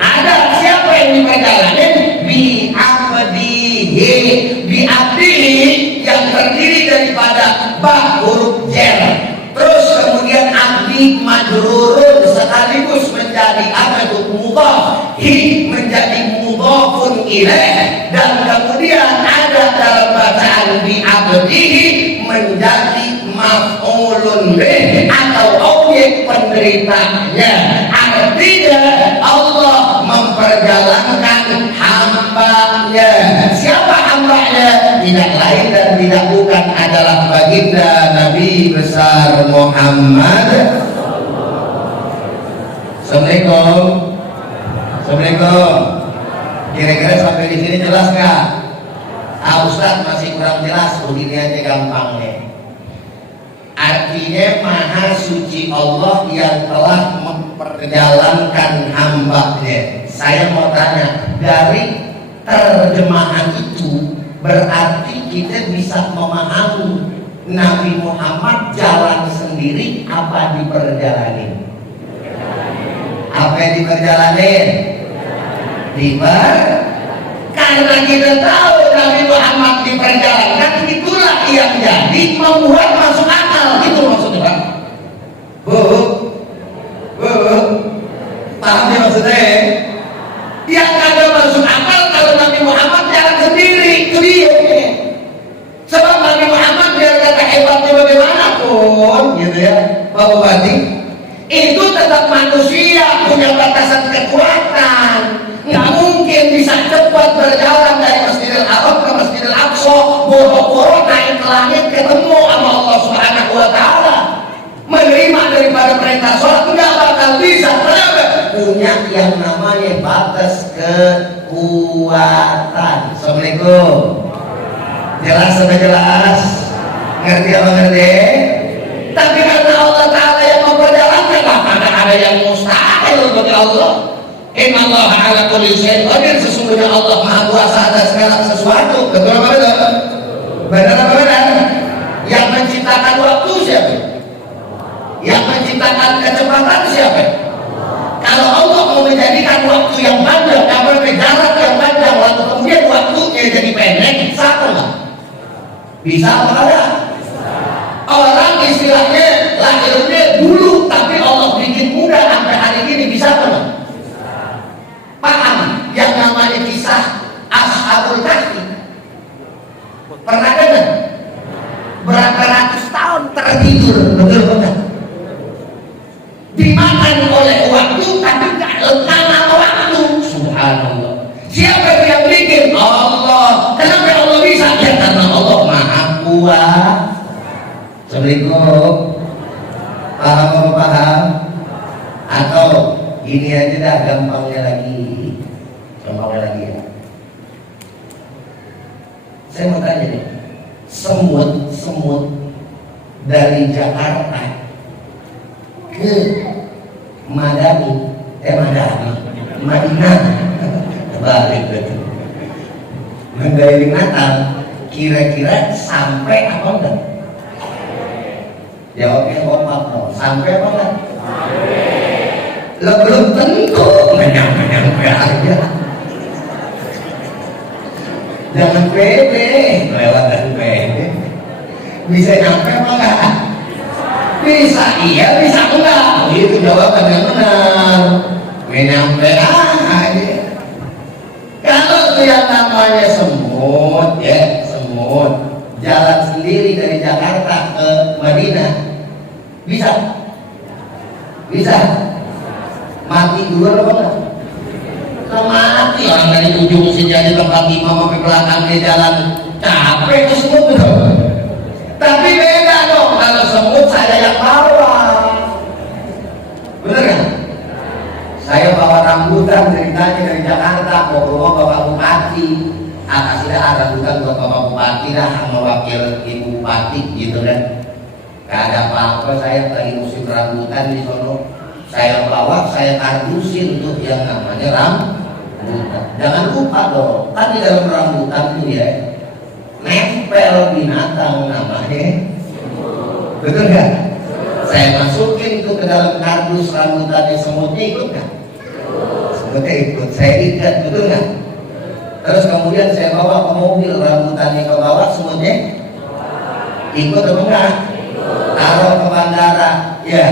Ada. Siapa yang diperjalanin? Bi'abdihi. Bi'abdihi yang terdiri daripada ba huruf jar. Terus kemudian abdi majrurun sekaligus menjadi abdul mudhaf, hi menjadi mudhafun ilaih, dan kemudian ada dalam bacaan bi'abdihi menjadi maf'ulun bih atau objek penderitanya. Artinya Allah memperjalankan hambanya. Siapa hambanya? Tidak lain dan tidak bukan adalah baginda Nabi besar Muhammad. Assalamualaikum. Assalamualaikum. Kira-kira sampai di sini jelas nggak? Ustaz masih kurang jelas, begini aja gampangnya. Artinya maha suci Allah yang telah memperjalankan hambanya. Saya mau tanya, dari terjemahan itu berarti kita bisa memahami Nabi Muhammad jalan sendiri apa diperjalanin? Apa yang diperjalanin? Karena kita tahu Nabi Muhammad diperjalankan, itulah yang jadi membuat masuk akal. Itu maksudnya, Pak. Bu, paham ya maksudnya? Yang kagak masuk akal kalau Nabi Muhammad jalan sendiri, itu dia. Sebab Nabi Muhammad biar kata hebatnya bagaimanapun, gitu ya, Pak Bupati, itu tetap manusia, punya batasan kekuatan. Nggak mungkin bisa cepat berjalan dari Masjidil Haram ke Masjidil Aqsa, boro-boro naik ke langit ketemu sama Allah Subhanahu wa Ta'ala, menerima daripada perintah sholat. Nggak bakal bisa. Kenapa? Punya yang namanya batas kekuatan. Assalamualaikum. Jelas sampai jelas? Ngerti apa ngerti? Tapi karena Allah Ta'ala yang memperjalankan, maka ada yang mustahil bagi Allah. Inna Allah ala kulli syai'in qadir. Sesungguhnya Allah Maha Kuasa atas segala sesuatu. Betul apa betul? Benar apa benar? Yang menciptakan waktu siapa? kecepatan siapa? Kalau Allah mau menjadikan waktu yang panjang, apa jarak yang panjang, lalu kemudian waktunya jadi pendek, bisa apa enggak? Bisa apa enggak? Orang istilahnya lahirnya dulu, tapi Allah bikin muda sampai hari ini, bisa apa enggak? Paham yang namanya kisah Ashabul Kahfi? Pernah dengar? Berapa ratus tahun tertidur, betul betul. Dimakan oleh waktu, tapi nggak lekang sama waktu. Subhanallah. Siapa yang bikin? Allah. Kenapa Allah bisa? Ya karena Allah Maha Kuat. Assalamualaikum. Paham apa paham? Atau ini aja dah gampangnya lagi. Gampangnya lagi ya. Saya mau tanya nih. Semut dari Jakarta ke Madinah balik betul mengelilingi Natal, kira-kira sampai apa enggak? Jawabnya kompak dong. Sampai apa enggak? Lo belum tentu nyampe aja. Jangan pede, lewat dari pede. Bisa nyampe apa enggak? Bisa iya, bisa enggak? Itu jawaban yang benar. Nyampe aja. Kalau itu yang namanya semut, ya semut, jalan sendiri dari Jakarta ke Madinah, bisa? Bisa? Mati dulu apa enggak? Mati orang dari ujung sejadi tempat imam sampai belakangnya jalan capek itu semut gitu. Tapi beda dong, kalau semut saya yang bawa, bener kan? Saya bawa rambutan ceritanya dari Jakarta mau ke rumah Bapak Bupati, kasih dah rambutan buat Bapak Bupati dah sama wakil Ibu Bupati gitu kan. Gak ada apa-apa, saya lagi musim rambutan di sono. Saya bawa, saya kardusin untuk yang namanya rambutan. Jangan lupa dong, kan di dalam rambutan itu ya nempel binatang namanya, betul nggak? Saya masukin itu ke dalam kardus rambutannya, semutnya ikut nggak? Semutnya ikut, saya ikat, betul nggak? Terus kemudian saya bawa ke mobil, rambutannya ke bawah, semutnya ikut atau enggak? Taruh ke bandara, ya.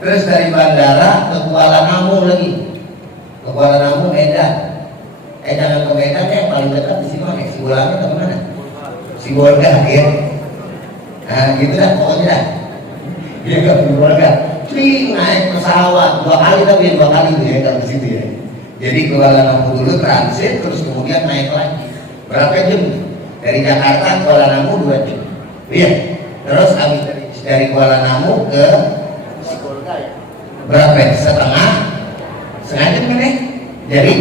Terus dari bandara ke Kuala Namu lagi, ke Kuala Namu Medan. Jangan ke Medan yang paling dekat di sini mana? Sibolga atau mana? Sibolga ya. Nah gitu dah pokoknya dah. Dia ke Sibolga. Naik pesawat 2 kali tapi 2 kali tuh ya kalau di situ ya. Jadi Kuala Namu dulu transit, terus kemudian naik lagi. Berapa jam? Dari Jakarta ke Kuala Namu 2 jam. Iya. Terus kami dari Kuala Namu ke berapa? Setengah jam kan ya? Jadi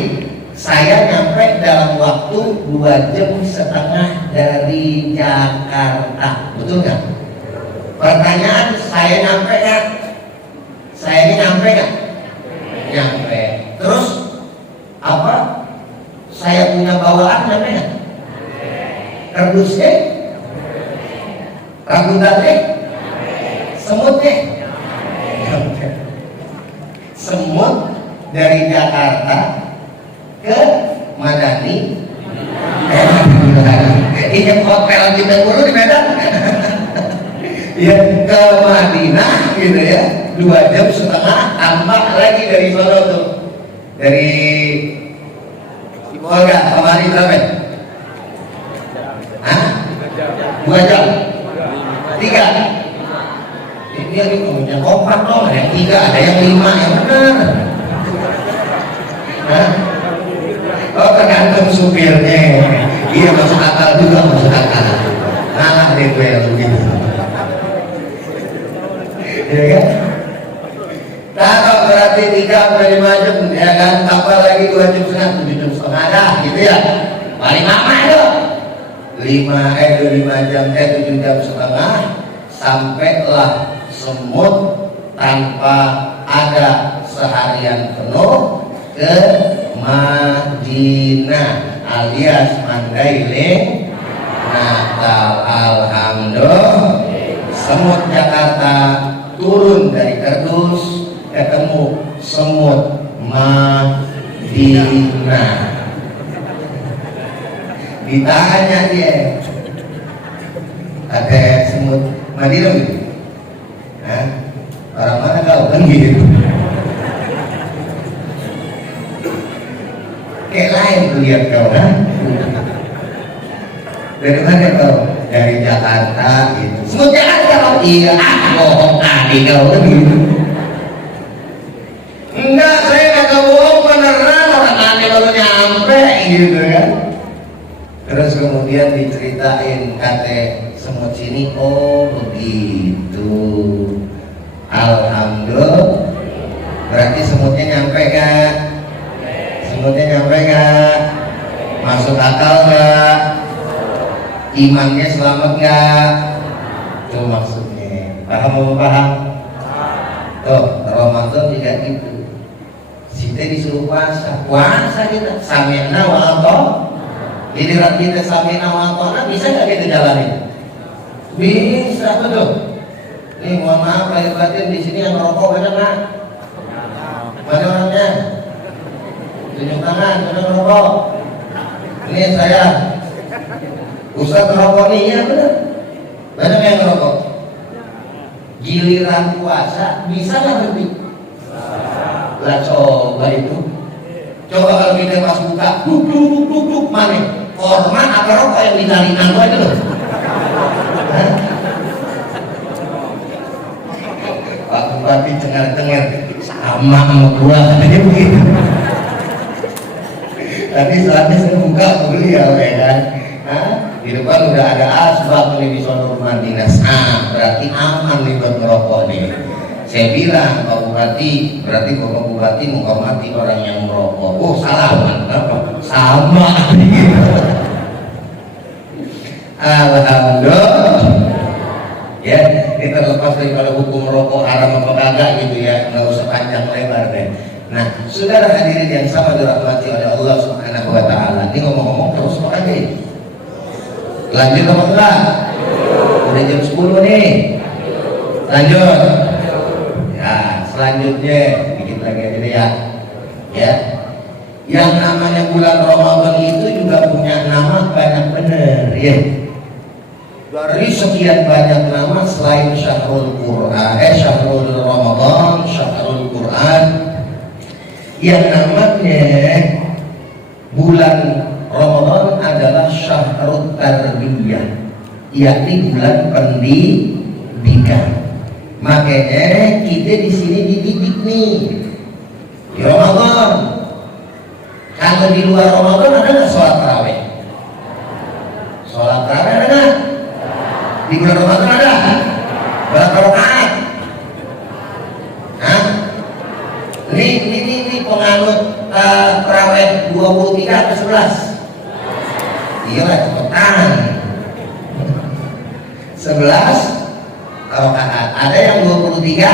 saya nyampe dalam waktu 2,5 jam dari Jakarta, betul nggak? Pertanyaan, saya nyampe nggak? Saya ini nyampe nggak? Nyampe. Terus apa? Saya punya bawaan nyampe nggak? Kardusnya, rambutannya, semutnya. Semut dari Jakarta ke Madani, ini hotel kita dulu di Medan, ya ke Madinah gitu ya, 2,5 jam, tambah lagi dari Solo tuh, dari Sibolga kemarin berapa? 2 jam, 3. Ini yang punya kompak dong, ada yang 3, ada yang 5, yang benar. Oh tergantung supirnya. Iya masuk akal juga, masuk akal. Ngalah deh gue yang begitu. Ya kan? Kalau berarti 3,5 jam, ya kan? Tambah lagi 2,5 jam, 7,5 jam dah, gitu ya. Paling lama itu 5 jam, 7,5 jam, sampailah semut tanpa ada seharian penuh ke Madinah alias Mandailing Natal. Alhamdulillah, semut Jakarta turun dari kardus ditanya dia, ada semut Madinah gitu. Hah? Orang mana kau kan gitu? Kayak lain tuh lihat kau, kan? Dari mana kau? Dari Jakarta gitu. Semut Jakarta kau? Iya, bohong tadi kau kan gitu. Enggak, saya kagak bohong, beneran orang aneh baru nyampe gitu kan. Terus kemudian diceritain kata semut sini, oh begitu. Alhamdulillah. Berarti semutnya nyampe gak? Semutnya nyampe gak? Masuk akal gak? Imannya selamat gak? Itu maksudnya. Paham belum paham? Tuh, Ramadan juga gitu. Kita disuruh puasa kita. Samina wa atau giliran kita samina wa atau, bisa gak kita jalanin? Bisa, betul. Nih mohon maaf lahir batin di sini yang merokok banyak nggak? Mana orangnya? Tunjuk tangan, mana merokok? Ini saya. Ustaz merokok nih, ya benar. Banyak yang merokok. Giliran puasa bisa nggak berhenti? Lah coba itu. Coba kalau kita pas buka, duk mana? Korman apa rokok yang ditalikan gua itu loh? Pak Bupati cengar-cengar sama gua katanya begitu. Tadi saatnya saya buka beliau ya kan. Di depan udah ada asbak nih di sono rumah dinas. Berarti aman nih buat ngerokok nih. Saya bilang Pak Bupati, berarti Bapak Bupati menghormati orang yang merokok. Oh salah, kenapa? Sama. Alhamdulillah. Ya, kita lepas daripada hukum merokok haram apa kagak gitu ya, nggak usah panjang lebar deh. Nah, saudara hadirin yang sama dirahmati oleh Allah Subhanahu Wa Taala. Ini ngomong-ngomong terus apa aja? Lanjut apa enggak? Udah jam 10 nih. Lanjut. Ya, selanjutnya dikit lagi aja deh ya. Ya. Yang namanya bulan Ramadan itu juga punya nama banyak bener ya. Dari sekian banyak nama selain Syahrul Quran, Syahrul Ramadan, Syahrul Quran, yang namanya bulan Ramadan adalah Syahrul Tarbiyah, yakni bulan pendidikan. Makanya kita di sini dididik nih di Ramadan. Kalau di luar Ramadan ada nggak sholat tarawih? Sholat tarawih ada nggak? Di bulan Ramadan ada? Berapa rakaat? Hah? Ini penganut tarawih 23 atau 11? Iya lah, cepetan. 11 rakaat. Ada yang 23?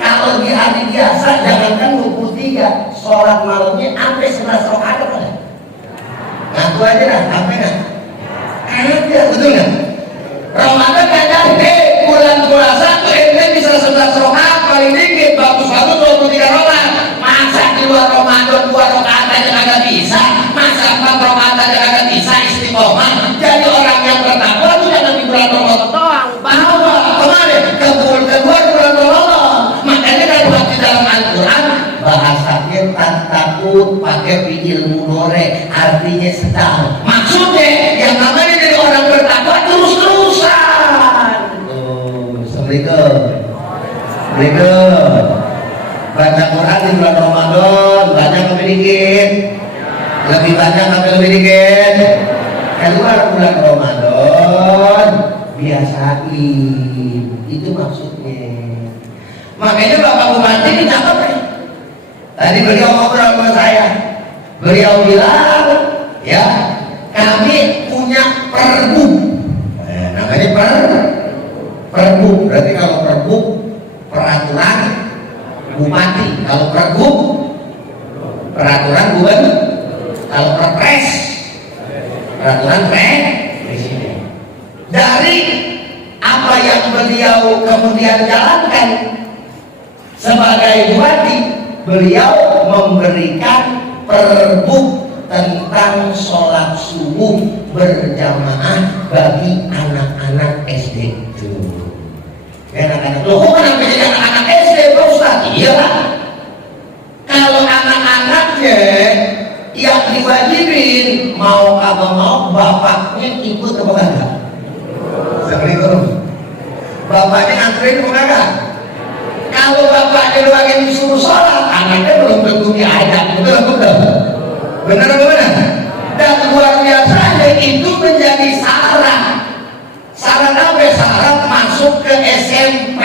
Kalau di hari biasa jangankan 23, sholat malamnya sampai 11 rakaat apa? Ngaku aja lah, sampai nggak? Ada, betul nggak? Ramadan ada, bulan puasa tuh ente bisa 11 rakaat paling dikit, bagus-bagus 23 rakaat. Masa di luar Ramadan 2 rakaat aja kagak bisa? Masa 4 rakaat aja kagak bisa istiqomah? Jadi orang yang bertakwa tuh jangan di bulan Ramadan doang, bawa kemana? Ke bulan bulan Ramadan. Makanya kan di dalam Al-Quran bahasanya tak takut pakai fi'il mudhari, artinya sedang. Maksudnya yang namanya jadi orang bertakwa terus-terusan. Assalamualaikum. Assalamualaikum. Baca Quran di bulan Ramadan banyak lebih dikit? Lebih banyak atau lebih dikit? Keluar bulan Ramadan biasain, itu maksudnya. Makanya Bapak Bupati ini cakep ya. Tadi beliau ngobrol sama saya, beliau bilang ya kami punya perbu. Namanya perbu. Berarti kalau perbu peraturan bupati, kalau perbu peraturan gubernur, kalau perpres peraturan presiden. Dari apa yang beliau kemudian jalankan sebagai bupati, beliau memberikan perbu tentang sholat subuh berjamaah bagi anak-anak SD. Anak-anak, loh kok kenapa jadi anak-anak SD Pak Ustaz? Iya lah, kalau anak-anaknya yang diwajibin mau apa mau bapaknya ikut apa enggak? Assalamualaikum. Bapaknya anterin apa enggak? Kalau bapaknya lagi disuruh sholat, anaknya belum tentu diajak, betul betul. Benar apa benar? Dan luar biasanya itu menjadi syarat. Syarat apa? Syarat masuk ke SMP.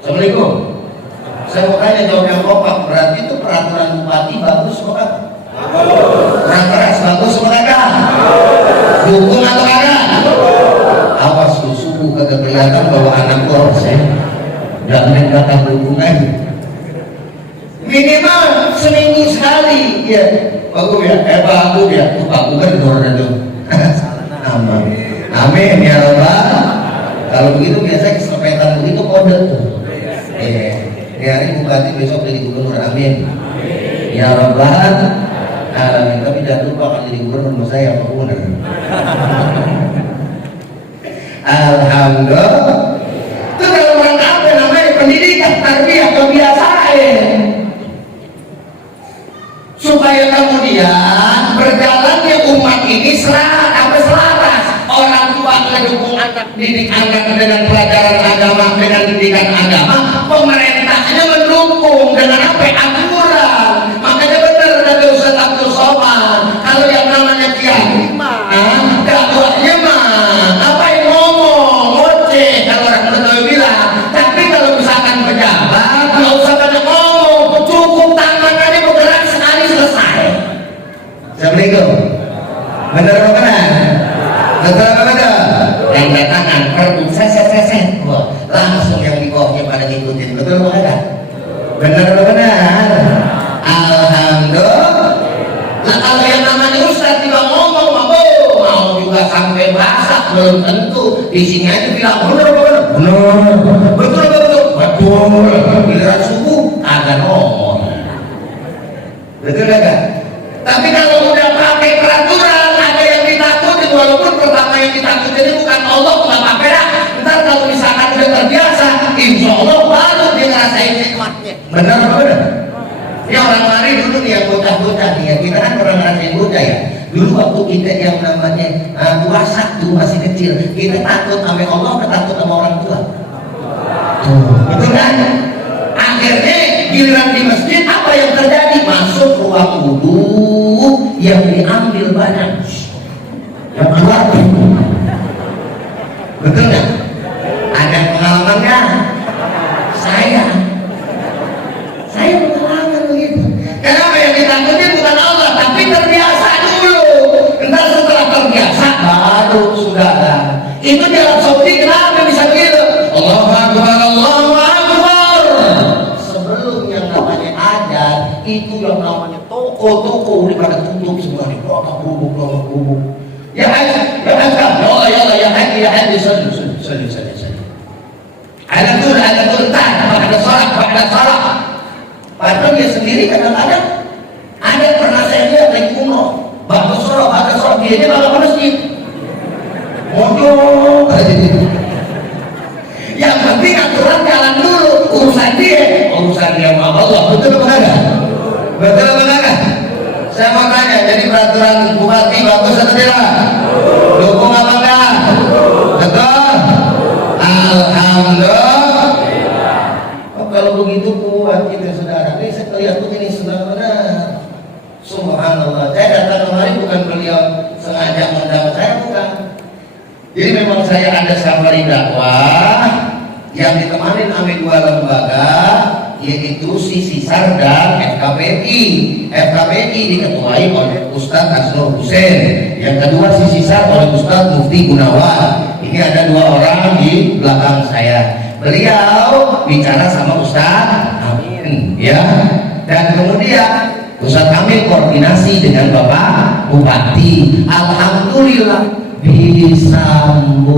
Assalamualaikum. Saya mau tanya jawab yang kompak, berarti itu peraturan bupati bagus bukan? Keras bagus bukan? Dukung atau kagak? Awas lu subuh kagak kelihatan bahwa anak gua saya dan main kata dukungan. Minimal seminggu sekali ya. Bagus ya, bagus ya. Tuh bagus kan orang itu. Amin. Amin ya Rabbal. Kalau begitu biasa kesepetan begitu kode tuh. Hari bupati besok jadi gubernur, amin. Ya Rabbal alamin. Tapi jangan lupa kalau jadi gubernur sama saya apa benar. Alhamdulillah. Itu dalam rangka apa namanya pendidikan, tarbiyah, kebiasaan, supaya kemudian berjalannya umat ini selaras. Orang tua mendukung anak, didik anak dengan pelajaran agama, dengan didikan agama. Pemerintahnya mendukung dengan apa? Aturan. Makanya benar kata Ustaz Abdul Somad, kalau yang namanya kiai dakwahnya mah apa yang ngomong ngoceh kalau orang Betawi bilang. Tapi kalau misalkan pejabat nggak usah banyak ngomong, cukup tangannya bergerak sekali selesai. Assalamualaikum. Benar apa benar? Betul apa betul? Tanda tangan, perbu, set. Wah, langsung yang di bawahnya pada ngikutin. Betul apa enggak? Benar apa benar? Alhamdulillah. Nah kalau yang namanya Ustaz juga ngomong, mau juga sampai bahasa belum tentu. Di sini aja bilang benar apa benar? Benar. Betul apa betul? Betul. Giliran subuh agak ngomong. Betul enggak? Tapi kalau udah pakai peraturan, ada yang ditakutin, walaupun pertama yang ditakutin ini bukan Allah, bukan apa dah. Ntar kalau misalkan udah terbiasa, insya Allah baru dia ngerasain nikmatnya. Benar apa benar? Ya orang mari dulu nih yang bocah-bocah nih ya, kita kan pernah ngerasain bocah ya. Dulu waktu kita yang namanya puasa tuh masih kecil, kita takut sama Allah, ketakut sama orang tua. Betul kan? Akhirnya giliran di masjid apa yang terjadi? Masuk ruang wudhu yang diambil banyak, yang keluar. Betul nggak? Ada pengalaman nggak? Saya pengalaman begitu. Kenapa yang ditakutin bukan Allah, tapi terbiasa dulu. Entar setelah terbiasa baru sudah. Itu di Arab Saudi kenapa bisa begitu? Allahu Akbar, Allahu Akbar. Sebelum yang namanya ajan, itu yang namanya toko udah pada tutup semua nih. Gubuk. Ya haji, ya haji, salli. Ada tuh, pada salat. Padahal dia sendiri kadang-kadang ada pernah saya lihat lagi kuno, bagus sholat, dia kalau ke masjid. Bodoh. Yang penting aturan jalan dulu, urusan dia sama Allah. Betul apa enggak? Saya mau tanya, jadi peraturan bupati bagus atau tidak? Dukung apa enggak? Betul? Alhamdulillah. Oh, kalau begitu kuat kita saudara. Ini saya lihat begini benar. Subhanallah. Saya datang kemari bukan beliau sengaja mengundang saya, bukan. Jadi memang saya ada safari dakwah yang ditemani oleh dua lembaga, yaitu Sisar dan FKPI. FKPI diketuai oleh Ustadz Asrul Hussein, yang kedua Sisar oleh Ustadz Mufti Gunawan. Ini ada dua orang di belakang saya. Beliau bicara sama Ustadz Amin, ya, dan kemudian Ustadz Amin koordinasi dengan Bapak Bupati. Alhamdulillah disambut.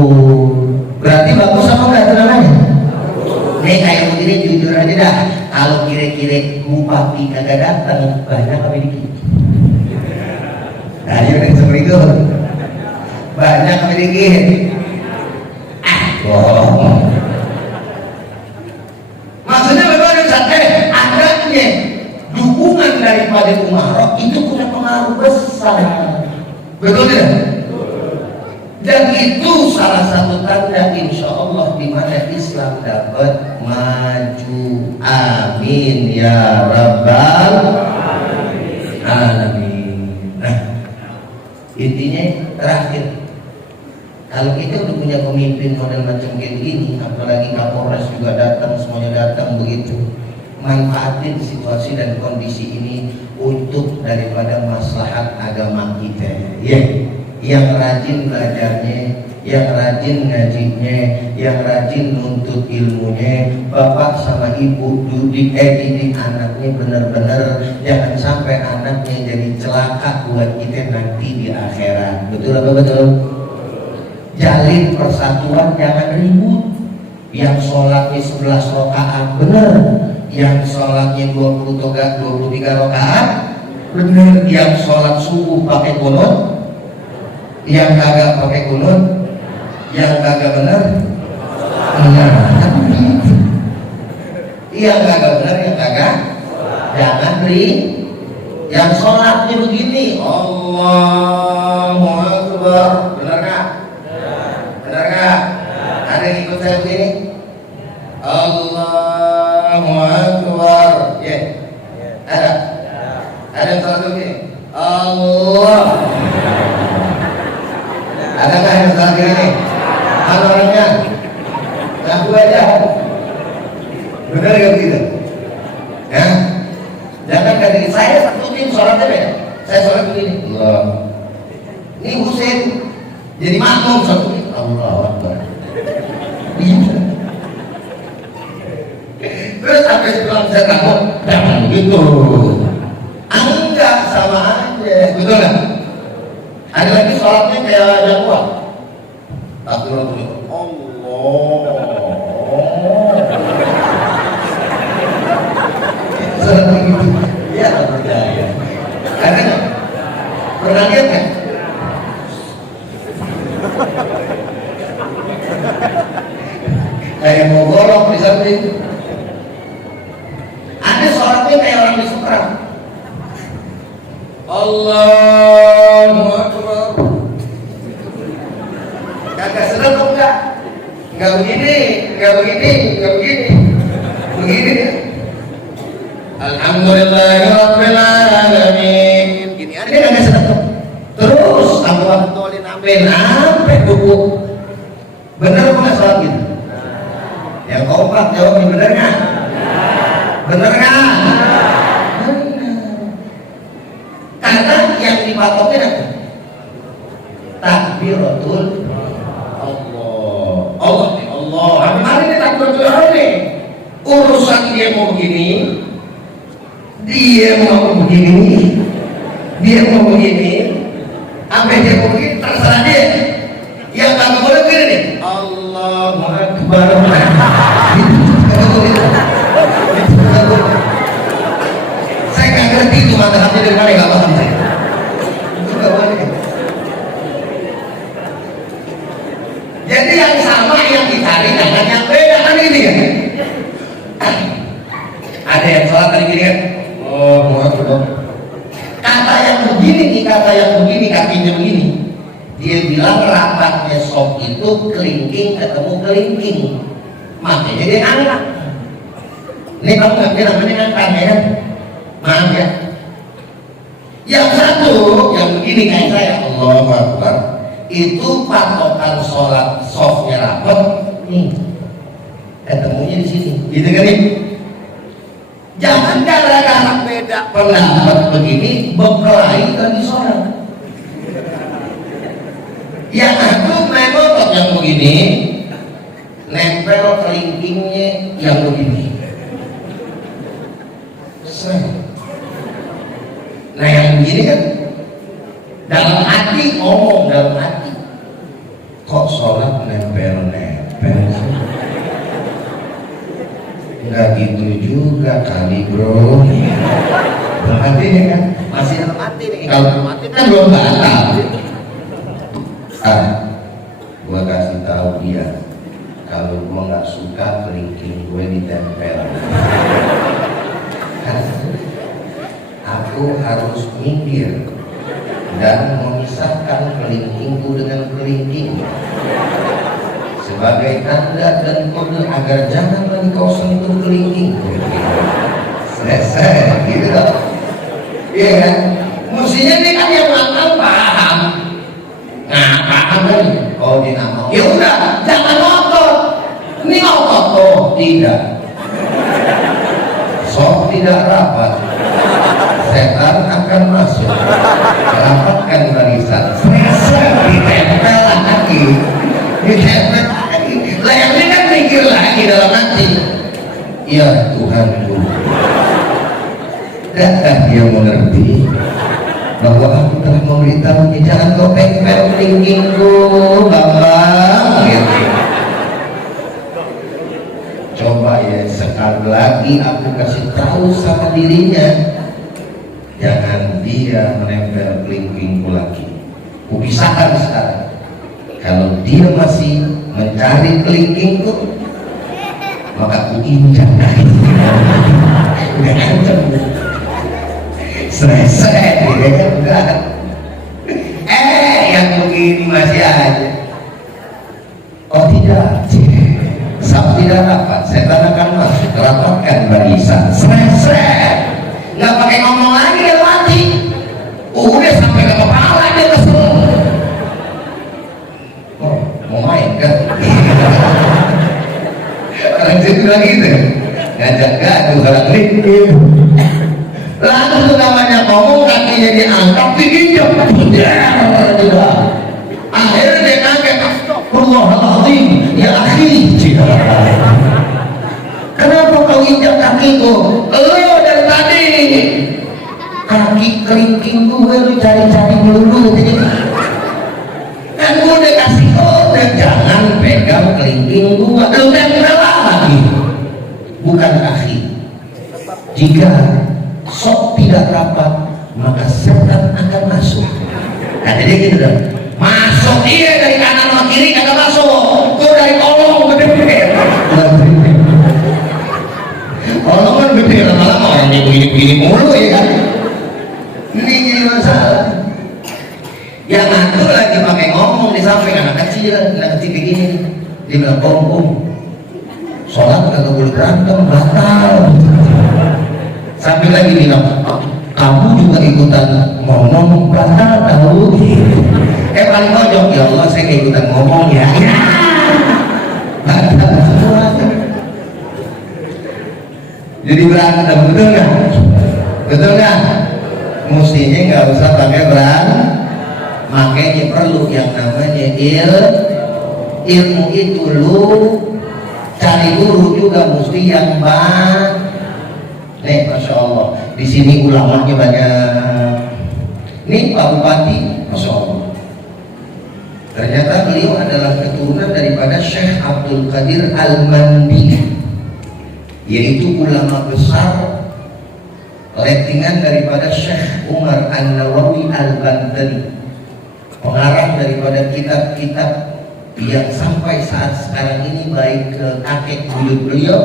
Berarti bagus apa enggak itu namanya? Nih kayak begini jujur aja dah. Kalau kira-kira bupati kagak datang, banyak apa dikit? Nah, yuk seperti itu. Banyak memiliki. Bohong. Maksudnya bagaimana Ustaz? Adanya dukungan daripada umarok itu punya pengaruh besar. Betul tidak? Dan itu salah satu tanda insya Allah di mana Islam dapat maju. Amin ya rabbal alamin. Nah, intinya terakhir, kalau kita udah punya pemimpin model macam kayak begini, apalagi Kapolres juga datang, semuanya datang begitu, manfaatin situasi dan kondisi ini untuk daripada maslahat agama kita. Ya, yang rajin belajarnya, yang rajin ngajinya, yang rajin nuntut ilmunya, bapak sama ibu didik anaknya benar-benar, jangan sampai anaknya jadi celaka buat kita nanti di akhirat. Betul apa betul? Jalin persatuan, jangan ribut. Yang sholatnya 11 rakaat benar, yang sholatnya 23 rakaat benar, yang sholat subuh pakai kunut, yang kagak pakai kunut, yang kagak benar, yang kagak benar, yang kagak, jangan yang sholatnya begini, Allahu Akbar, benar nggak? Benar nggak? Ada yang ikut saya begini? Allahu Akbar. Ya. Ada? Ada yang sholat begini? Allah. Ada nggak yang sholat begini? Mana orangnya? Ngaku aja. Benar nggak begitu? Ya. Jangan kata saya satu tim sholatnya beda. Saya sholat begini. Allah. Ini Husain jadi makmum satu tim. Allah Akbar. Terus sampai setelah saya takut, jangan begitu. Enggak, sama aja, betul nggak? Ada lagi sholatnya kayak Jawa. Allah. Sholat begitu. Ya, percaya. Ada nggak? Pernah lihat kan? Kayak mau golok di samping. Ada sholatnya kayak orang diseberang. Allahu Akbar. Kagak sedang kok enggak? Enggak begini, enggak begini, enggak begini. Begini ya. Alhamdulillahirabbil alamin. Gini ada kagak sedang kok. Terus tambah tolin sampai buku. Benar apa enggak sholat gitu? Yang kompak jawabnya benar nggak? Benar nggak? Karena yang dipatoknya apa? Takbiratul Allah. Allah. Hari ini takbiratul Allah nih. Urusan dia mau begini, dia mau begini, apa dia mau begini terserah dia. Yang nggak boleh begini nih. Allahu Akbar. Saya nggak ngerti itu mazhabnya dari mana, nggak paham saya. Itu nggak boleh. Jadi yang sama yang dicari jangan yang beda kan ini ya. Ada yang sholat tadi gini kan? Oh, Akbar. Kata yang begini nih, kata yang begini, kakinya begini. Dia bilang rapatnya sop itu kelingking ketemu kelingking, makanya dia angkat. Ini kamu ngerti namanya ngangkat ya? Maaf ya. Yang satu, yang begini kayak saya, Allahu Akbar, itu patokan sholat sofnya rapat, nih ketemunya di sini, gitu kan nih? Jangan gara-gara beda pendapat begini berkelahi lagi sholat. Yang aku mengotot yang begini, nempel kelingkingnya yang begini. Nah yang begini kan dalam hati ngomong, dalam hati kok sholat nempel-nempel. Enggak gitu juga kali bro. mati nih kan, masih mati nih. Kalau mati kan belum batal. Gua kasih tahu dia, kalau gua nggak suka kelingking gue ditempel. Aku harus minggir dan memisahkan kelingkingku dengan kelingking sebagai tanda dan kode agar jangan lagi kau sentuh kelingking. Selesai, gitu loh. Iya kan? Mestinya ini kan yang akal paham. Nah, paham kan? Oh, dia nggak mau. Ya udah, jangan ngotot. Ini ngotot tuh, tidak. Sok tidak rapat. Setan akan masuk. Rapatkan barisan. Selesai, ditempel lagi. Ditempel lagi. Lah yang ini kan mikir lagi dalam hati. Ya Tuhanku. Dan dia mengerti bahwa aku telah memberitahunya jangan kau tempel kelingkingku, Bambang, gitu. Coba ya sekali lagi aku kasih tahu sama dirinya, jangan dia menempel kelingkingku lagi. Kupisahkan sekarang. Kalau dia masih mencari kelingkingku, maka ku injak kakinya. Udah kenceng. Selesai, dia kan enggak. Yang begini masih aja. Oh tidak, sab tidak rapat, setan akan masuk. Rapatkan barisan. Selesai, nggak pakai ngomong lagi, dia mati. Udah sampai ke kepala dia kesel. Oh, mau main kan? Orang itu bilang gitu, ngajak gaduh orang ini. Lalu namanya ngomong kakinya diangkat diinjak. Akhirnya dia kaget. Astagfirullahaladzim, ya akhi. Kenapa kau injak kakiku? Lo dari tadi kaki kelingking gue lu cari-cari melulu. Kan gue udah kasih kode jangan pegang kelingking gue. Lu tempel lagi. Bukan akhi. Jika sok tidak rapat, maka setan akan masuk. Kata dia gitu dong. Masuk, iya dari kanan sama kiri kagak masuk. Tuh dari kolong gede. Kolong kan gede, lama-lama orang dia begini-begini mulu ya kan. Ini jadi masalah. Yang ngatur lagi pakai ngomong di samping anak kecil kayak gini. Dia bilang, om, sholat kagak boleh berantem, batal. Sambil lagi bilang, kamu juga ikutan ngomong, batal tahu. Paling pojok, ya Allah saya ikutan ngomong ya. Batal semua. Jadi berantem, betul nggak? Betul nggak? Mestinya nggak usah pakai berantem. Makanya perlu yang namanya ilmu itu lu cari guru juga mesti yang baik. Nih, masya Allah, di sini ulamanya banyak. Nih Pak Bupati, masya Allah. Ternyata beliau adalah keturunan daripada Syekh Abdul Qadir Al-Mandi, yaitu ulama besar letingan daripada Syekh Umar An-Nawawi Al-Bantani, pengarang daripada kitab-kitab yang sampai saat sekarang ini baik ke kakek buyut beliau,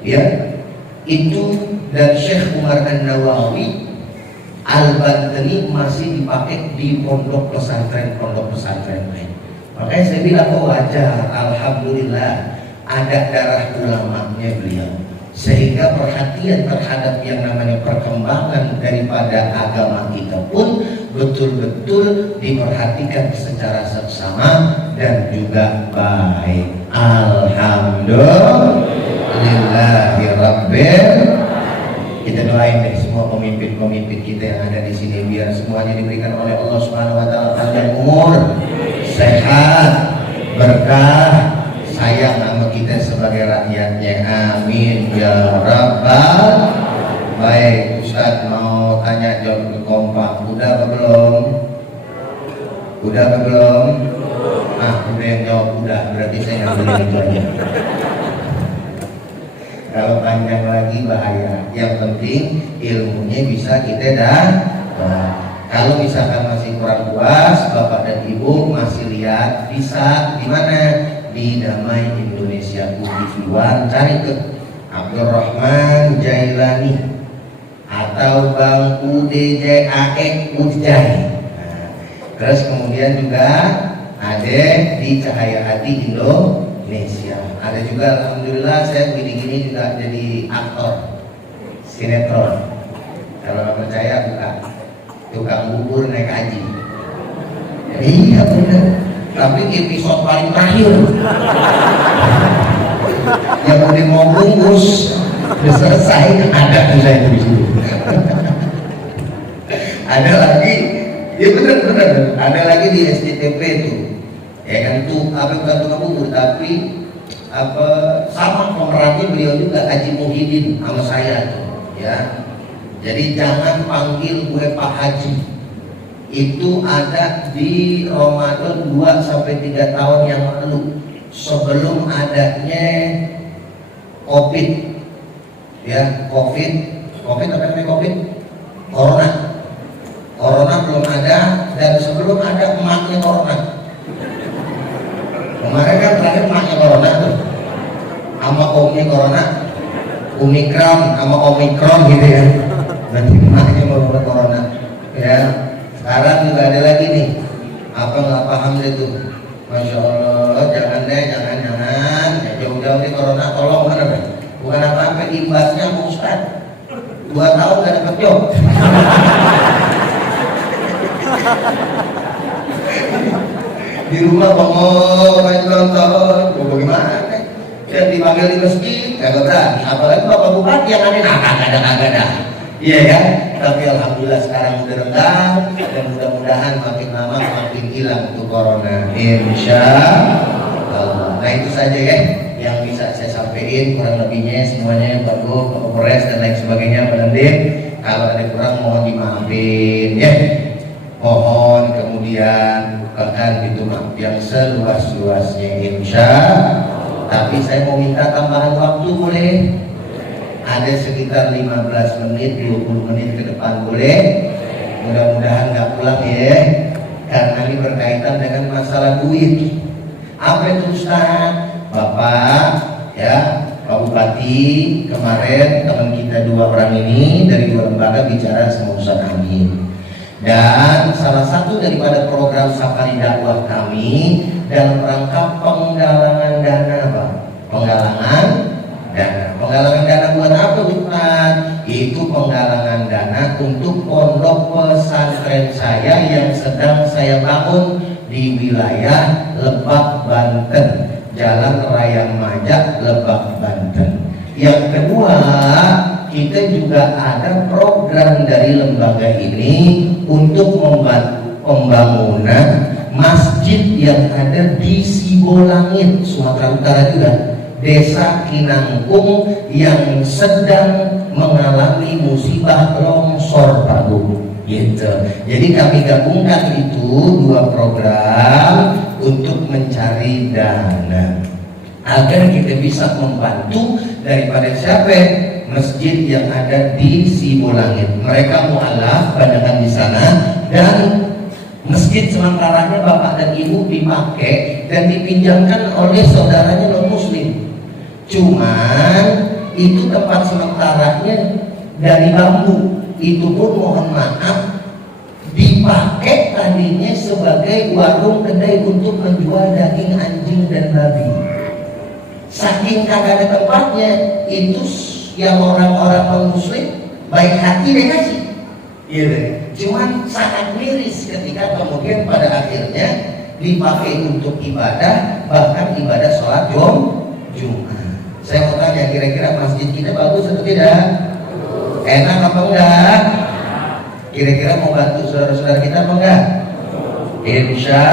ya. Itu dan Syekh Umar An-Nawawi Al-Bantani masih dipakai di pondok pesantren lain. Makanya saya bilang, oh wajar, alhamdulillah ada darah ulamanya beliau, sehingga perhatian terhadap yang namanya perkembangan daripada agama kita pun betul-betul diperhatikan secara seksama dan juga baik. Alhamdulillahirabbil. Kita doain deh semua pemimpin-pemimpin kita yang ada di sini biar semuanya diberikan oleh Allah Subhanahu wa taala panjang umur, sehat, berkah, sayang sama kita sebagai rakyatnya. Amin ya rabbal. Baik, Ustaz mau tanya jawab kompak. Udah apa belum? Udah apa belum? Udah yang jawab udah, berarti saya ngambil itu aja. Kalau panjang lagi bahaya. Yang penting ilmunya bisa kita dapat. Kalau misalkan masih kurang puas, Bapak dan Ibu masih lihat, bisa di mana? Di Damai Indonesia TV One, cari ke Abdurrahman Jailani atau Bang UDJAE Ujai. Nah, terus kemudian juga ada di Cahaya Hati Indonesia. Ada juga alhamdulillah saya gini-gini juga jadi aktor sinetron. Kalau nggak percaya buka tukang bubur naik haji. Iya benar. Tapi episode paling terakhir yang udah mau bungkus udah selesai ada tuh saya di situ. Ada lagi, ya benar. Ada lagi di SCTV tuh, ya kan tuh apa bukan tukang bubur tapi apa sama pemerannya beliau juga Haji Muhyiddin sama saya tuh, ya. Jadi jangan panggil gue Pak Haji. Itu ada di Ramadan 2-3 tahun yang lalu sebelum adanya COVID, ya COVID apa namanya COVID? Corona belum ada dan sebelum ada emaknya Corona. Kemarin kan terakhir emaknya Corona tuh, sama omnya Corona, Omikron sama Omikron gitu ya. Nanti emaknya Corona, ya. Sekarang juga ada lagi nih, apa nggak paham deh tuh, Masya Allah, jangan ya, jauh-jauh di Corona, tolong mana deh, bukan apa-apa imbasnya Pak Ustaz, 2 tahun gak dapet job. Di rumah bengong, main nonton, bagaimana? Dan dipanggil di masjid, kagak berani, apalagi Bapak Bupati yang ada. Iya ya, tapi alhamdulillah sekarang udah renggang dan mudah-mudahan makin lama makin hilang untuk corona. Insya Allah. Nah itu saja ya yang bisa saya sampaikan, kurang lebihnya semuanya Pak Bu, Pak Polres dan lain sebagainya, Pak Dandim. Kalau ada kurang mohon dimaafin ya. Mohon kemudian bukakan pintu maaf yang seluas-luasnya insya. Tapi saya mau minta tambahan waktu boleh? Ada sekitar 15 menit, 20 menit ke depan boleh? Mudah-mudahan nggak pulang ya, karena ini berkaitan dengan masalah duit. Apa itu Ustaz? Bapak ya, Pak Bupati kemarin teman kita 2 orang ini dari 2 lembaga bicara sama Ustaz Amin. Dan salah satu daripada program safari dakwah kami dalam rangka penggalangan dana, Pak. Penggalangan dana buat apa Ustaz? Itu penggalangan dana untuk pondok pesantren saya yang sedang saya bangun di wilayah Lebak, Banten, Jalan Raya Majak, Lebak, Banten. Yang kedua, kita juga ada program dari lembaga ini untuk membantu pembangunan masjid yang ada di Sibolangit, Sumatera Utara juga, Desa Kinangkung yang sedang mengalami musibah longsor, Pak Bu. Gitu. Jadi kami gabungkan itu 2 program untuk mencari dana agar kita bisa membantu daripada siapa? Masjid yang ada di Sibolangit. Mereka mualaf banyakan di sana dan masjid sementaranya Bapak dan Ibu dipakai dan dipinjamkan oleh saudaranya non muslim. Cuman itu tempat sementaranya dari bambu. Itu pun mohon maaf dipakai tadinya sebagai warung kedai untuk menjual daging anjing dan babi. Saking kagak ada tempatnya, itu yang orang-orang non-muslim baik hati deh kasih. Iya deh. Cuman sangat miris ketika kemudian pada akhirnya dipakai untuk ibadah, bahkan ibadah sholat Jumat. Saya mau tanya, kira-kira masjid kita bagus atau tidak? Enak apa enggak? Kira-kira mau bantu saudara-saudara kita apa enggak? Insya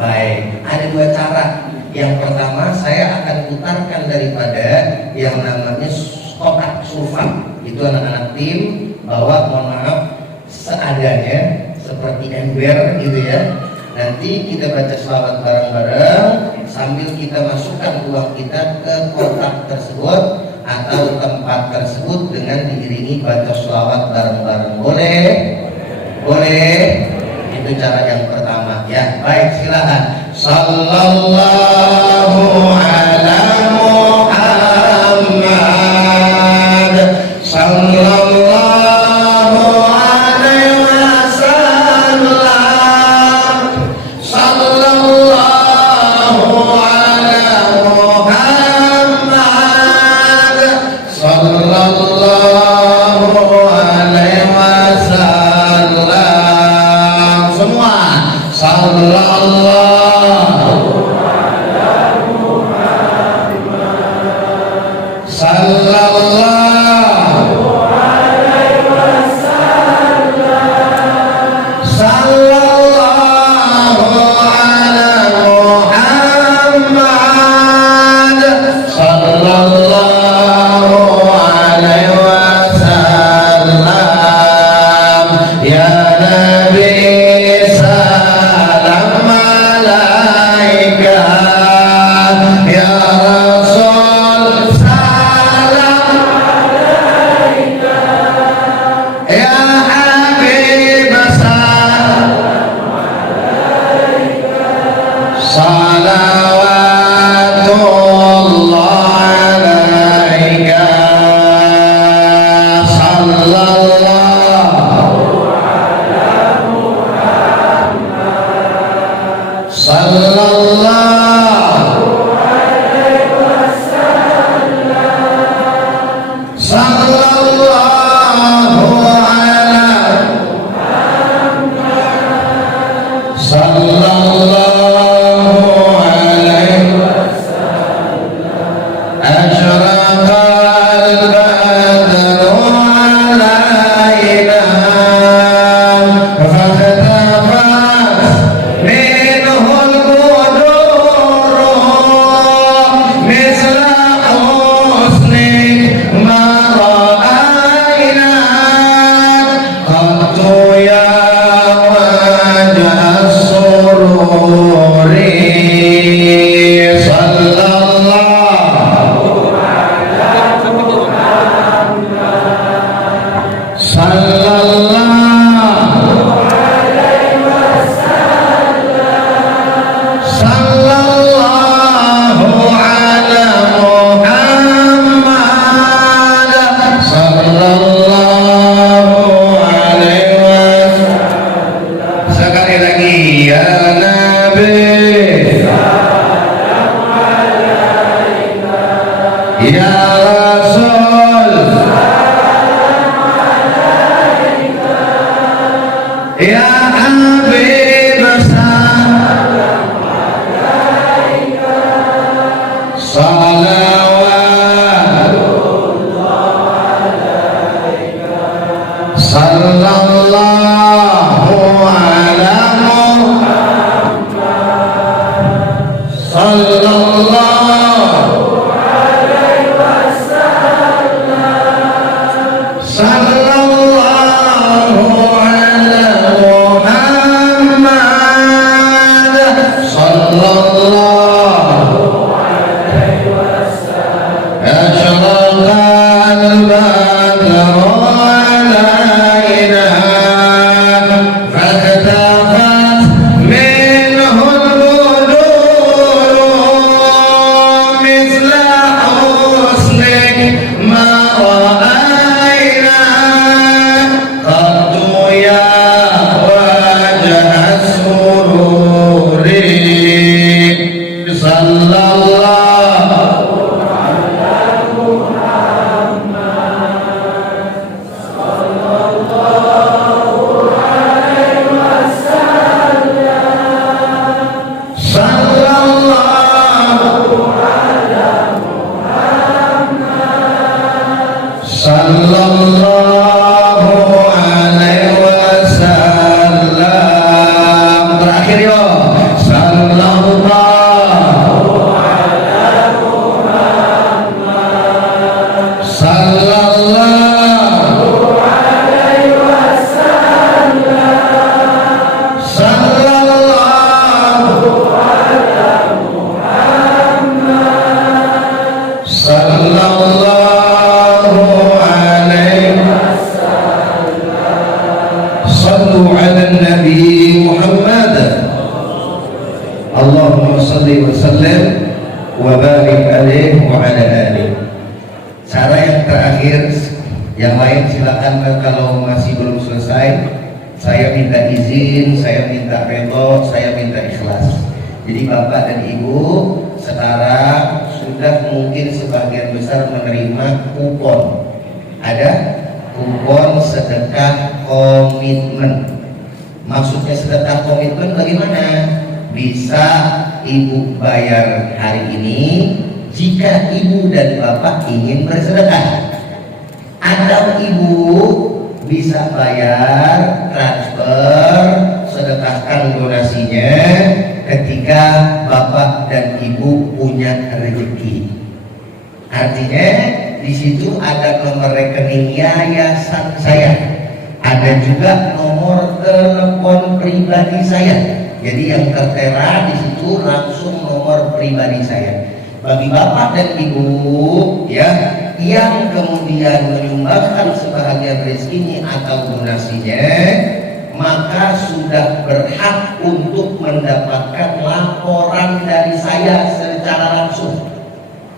baik. Ada 2 cara. Yang pertama, saya akan putarkan daripada yang namanya kotak sulfat. Itu anak-anak tim bawa, mohon maaf, seadanya seperti ember gitu ya. Nanti kita baca selawat bareng-bareng sambil kita masukkan uang kita ke kotak tersebut. atau tempat tersebut dengan diiringi baca sholawat bareng-bareng. Boleh? Boleh? Itu cara yang pertama ya. Baik, silakan. Sallallahu ala Muhammad, sallallahu alaihi wasallam, sallallahu ala Muhammad, sallallahu alaihi wasallam. Semua sallallahu sallallahu alaihi wasallam, sallallahu ala Muhammad, sallallahu alaihi wasallam. Ya Nabi salam alaika, ya Rasul salam alaika, ya Habib salam alaika, salawatullah alaika, sallallahu sallallahu alaihi wasallam, sallallahu ala Muhammad, sallallahu alaihi wasallam. Asyraqal badru alaina fahtafat minhul quduru misla husnik ma ra'ayna qattu ya wajah sururi. Sallallahu sallallahu alaihi wasallam, sallallahu ala Muhammad, sallallahu alaihi wasallam. Sekali lagi, ya Nabi salam alaika, ya Rasul ya Habib salam alaika, salawatullah alaika, sallallahu ala Muhammad, sallallahu alaihi wasallam, sallallahu ala Muhammad, sallallahu alaihi wasallam. Asyraqal badru alaina fahtafat minhul quduru misla husnik ma ra'ayna qattu ya wajah sururi. Sallallahu ala Muhammad, sallallahu alaihi wasallam, sallallahu ala Muhammad, sallallahu alaihi wasallam. Terakhir yo, sallallahu ala sallim wa barik alaihi wa ala alihi. Cara yang terakhir, yang lain silakan kalau masih belum selesai. Saya minta izin, saya minta redho, saya minta ikhlas. Jadi Bapak dan Ibu sekarang sudah mungkin sebagian besar menerima kupon. Ada kupon sedekah komitmen. Maksudnya sedekah komitmen bagaimana? Bisa Ibu bayar hari ini jika Ibu dan Bapak ingin bersedekah, atau Ibu bisa bayar transfer, sedekahkan donasinya ketika Bapak dan Ibu punya rezeki. Artinya di situ ada nomor rekening yayasan saya, ada juga nomor telepon pribadi saya. Jadi yang tertera di situ langsung nomor pribadi saya. Bagi Bapak dan Ibu ya yang kemudian menyumbangkan sebahagian rezekinya atau donasinya, maka sudah berhak untuk mendapatkan laporan dari saya secara langsung.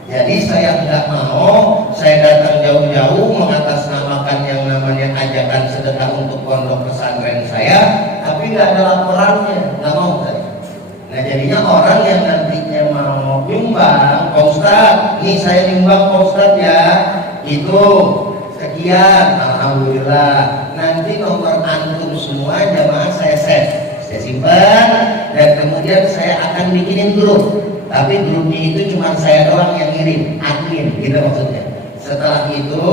Jadi saya tidak mau saya datang jauh-jauh mengatasnamakan yang namanya ajakan sedekah untuk pondok pesantren saya, tapi nggak ada laporannya, nggak mau saya. Nah jadinya orang yang nantinya mau nyumbang, Pak Ustadz, nih saya nyumbang Pak Ustadz ya, itu sekian, alhamdulillah. Nanti nomor antum semua jamaah saya save, saya simpan, dan kemudian saya akan bikinin grup. Tapi grupnya itu cuma saya doang yang ngirim, admin, gitu maksudnya. Setelah itu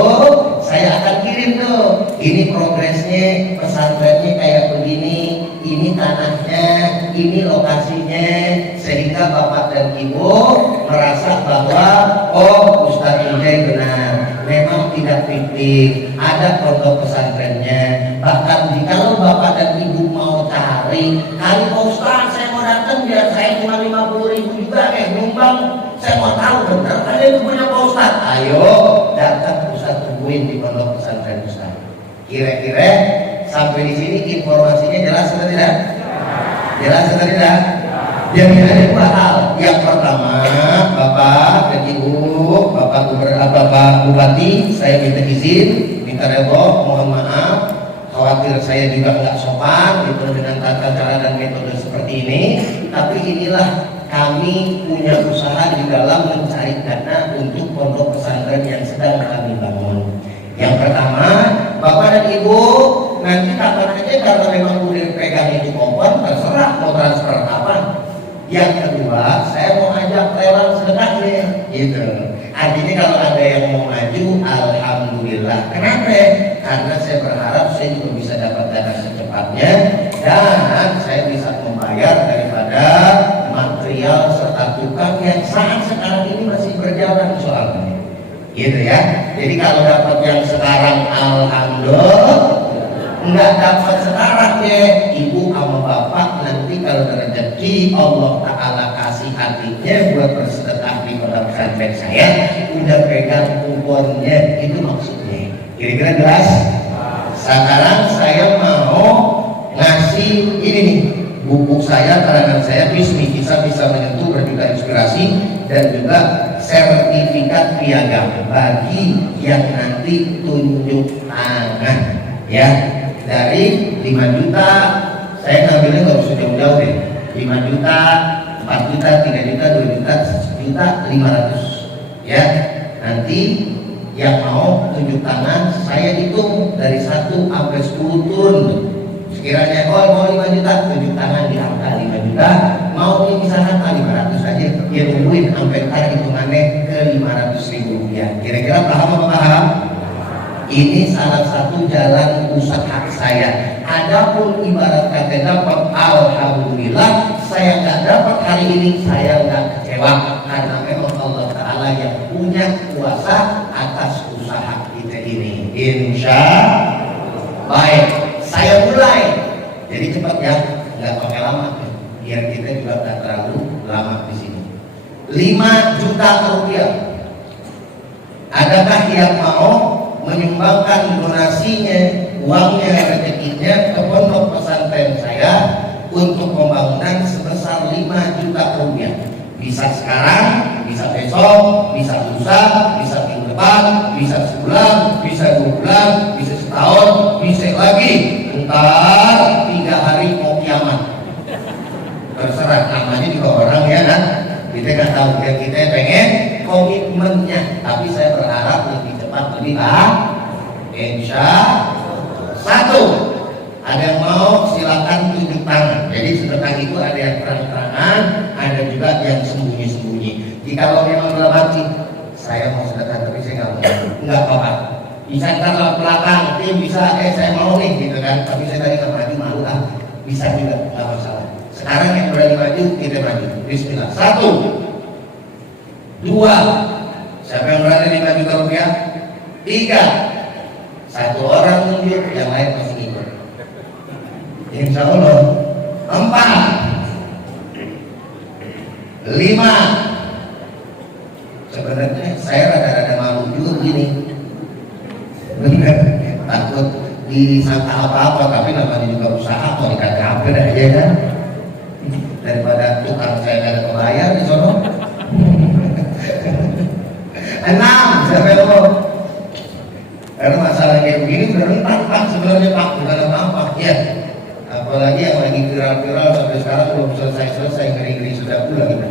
saya akan kirim tuh, ini progresnya pesantrennya kayak begini, ini tanahnya, ini lokasinya, sehingga Bapak dan Ibu merasa bahwa oh Ustadz Ujai benar, memang tidak fiktif, ada pondok pesantrennya. Bahkan kalau Bapak dan Ibu mau cari, kali Ustadz saya mau datang biar saya cuma 50.000 juga nyumbang, saya mau tahu benar kan itu punya Pak Ustadz. Ayo datang Ustadz tungguin di pondok pesantren Ustadz. Kira-kira sampai di sini informasinya jelas atau tidak? Jelas atau tidak? Jadi ada dua hal. Yang pertama, Bapak dan Ibu, Bapak Bupati, saya minta izin, minta redho, mohon maaf. Khawatir saya juga nggak sopan gitu dengan tata cara dan metode seperti ini. Tapi inilah kami punya usaha di dalam mencari dana untuk pondok pesantren yang sedang kami bangun. Yang pertama, Bapak dan Ibu nanti kapan aja karena memang udah pegang itu kupon, terserah mau transfer apa. Yang kedua, saya mau ajak lelang sedekahnya, gitu. Artinya kalau ada yang mau maju, alhamdulillah. Kenapa? Karena saya berharap saya juga bisa dapat dana secepatnya dan saya bisa membayar daripada material serta tukang yang saat sekarang ini masih berjalan soalnya. Gitu ya. Jadi kalau dapat yang sekarang alhamdulillah, nggak dapat sekarang ya Ibu sama Bapak nanti kalau rezeki Allah Ta'ala kasih hatinya buat bersedekah di pondok pesantren saya, udah pegang kuponnya, itu maksudnya. Kira-kira jelas? Sekarang saya mau ngasih ini nih, buku saya, karangan saya, Bismi Kisah Bisa Menyentuh Berjuta Inspirasi, dan juga sertifikat piagam bagi yang nanti tunjuk tangan ya. Dari 5 juta, saya ngambilnya nggak usah jauh-jauh deh, 5 juta, 4 juta, 3 juta, 2 juta, 1 juta, 500 ya. Nanti yang mau tunjuk tangan, saya hitung dari 1 sampai 10 turun. Sekiranya mau 5 juta, tunjuk tangan di angka 5 juta, mau misalkan 500 aja, dia nungguin sampai ntar hitungannya ke 500.000 rupiah. Kira-kira paham apa paham? Ini salah satu jalan usaha saya. Adapun ibarat kata dapat, alhamdulillah. Saya nggak dapat hari ini, saya nggak kecewa karena memang Allah Ta'ala yang punya kuasa atas usaha kita ini. Insya baik, saya mulai. Jadi cepat ya, nggak pakai lama, biar kita juga nggak terlalu lama di sini. 5 juta rupiah. Adakah yang mau menyumbangkan donasinya, uangnya, rezekinya ke pondok pesantren saya untuk pembangunan sebesar 5 juta rupiah? Bisa sekarang, bisa besok, bisa lusa, bisa minggu depan, bisa sebulan, bisa 2 bulan, bisa setahun, bisa lagi. Ntar 3 hari mau kiamat. Terserah, namanya juga orang ya kan. Kita kan tahu kita pengen komitmennya, tapi saya berharap lebih cepat lebih insya satu. Ada yang mau silakan tunjuk tangan. Jadi sedekah itu ada yang terang-terangan, ada juga yang sembunyi-sembunyi. Jika memang dalam hati saya mau sedekah tapi saya nggak apa-apa. Bisa ntar belakang, bisa saya mau nih gitu kan. Tapi saya tadi nggak maju malu bisa juga nggak masalah. Sekarang yang berani maju kita maju. Bismillah. 1, 2. Siapa yang berani 5 juta rupiah? 3. 1 orang tunjuk, yang lain masih ikut. Insya Allah. 4, 5. Sebenarnya saya rada-rada malu juga begini. Benar, takut disangka apa-apa, tapi namanya juga usaha mau dikasih hampir aja kan. Daripada tukang saya nggak ada kebayar di sono. 6, siapa yang mau? Karena masalah kayak begini benar tampak sebenarnya Pak, bukan tampak ya. Apalagi yang lagi viral-viral sampai sekarang belum selesai ngeri-ngeri sudah pulang gitu.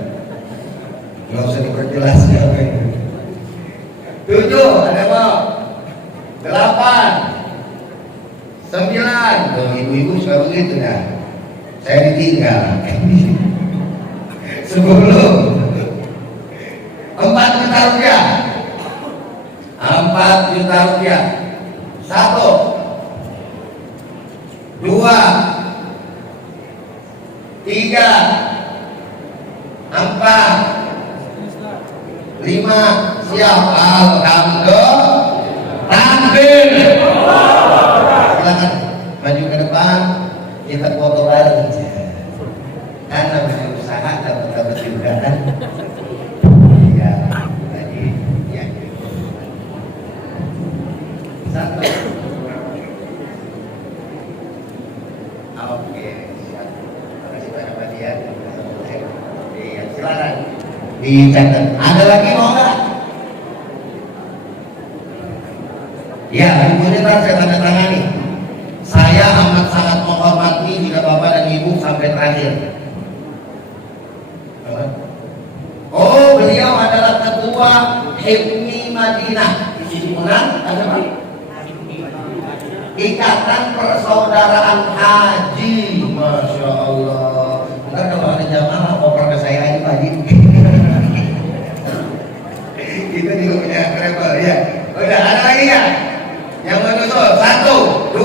Nggak usah diperjelas ya. 7, ada mau? 8, 9. Tuh, ibu-ibu suka begitu ya. Saya ditinggal. 10, 4 juta rupiah. 4 juta rupiah. 1, 2, 3, 4, 5. Siap. Alhamdulillah. Takbir. Silakan maju ke depan, kita foto bareng. Kan namanya usaha dapat juga kan. Ya, tadi ya. 1. Oke, siap. Terima kasih banyak Pak Dian. Iya, silakan. Dicatat. Ada lagi mau nggak? Ya, ibunya ntar saya tanda tangani. Saya amat sangat menghormati jika Bapak dan Ibu sampai terakhir. Oh, beliau adalah ketua HIPMI Madinah. Di sini menang, ada Pak? Ikatan Persaudaraan Haji. Masya Allah. Ntar kalau ada jamaah oper ke saya aja Pak Haji. Kita juga punya travel ya. Udah ada lagi ya? Yang menyusul 1, 2,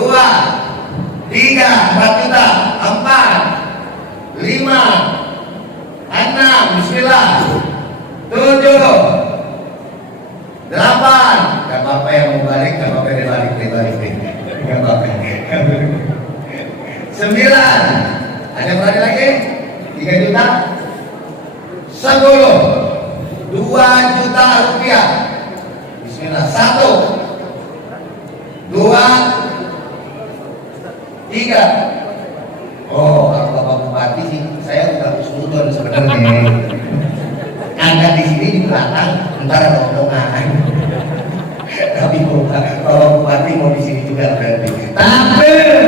3, 4 juta, 4, 5, 6, bismillah, 7, 8. Gak apa-apa yang mau balik, gak apa-apa dia balik. Gak apa-apa. 9. Ada berapa lagi? 3 juta, 10, 2 juta rupiah. Bismillah. 1, 2, 3. Oh, kalau Bapak Bupati sih, saya udah husnudon sebenarnya. Anda di sini di belakang, ntar ada omongan. Tapi Bapak Bupati mau di sini juga berarti. Takbir.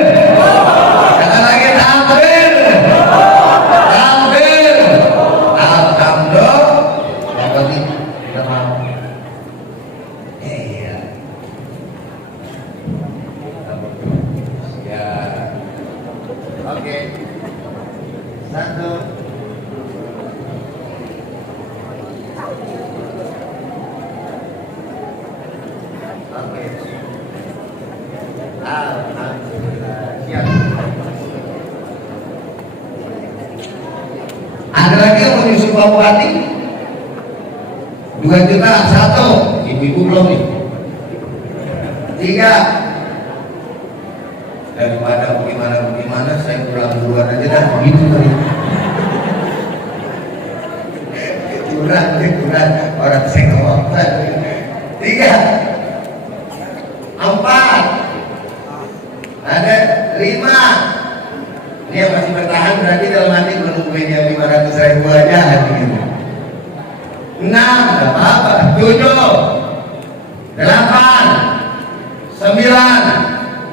Kata lagi takbir. Takbir. Alhamdulillah. Bapak ini udah mau. Iya. Ya. Oke. 1. Oke. Alhamdulillah. Siap. Ada lagi yang mau nyusul Pak Bupati? 2 juta, 1. Ibu-ibu belum nih. 3. Daripada bagaimana saya pulang duluan aja dah begitu tadi. Curang orang saya ngomong. 3, 4, ada 5. Ini yang masih bertahan berarti dalam hati menungguin yang 500.000 aja gitu. enam, nggak apa-apa, tujuh, delapan, sembilan,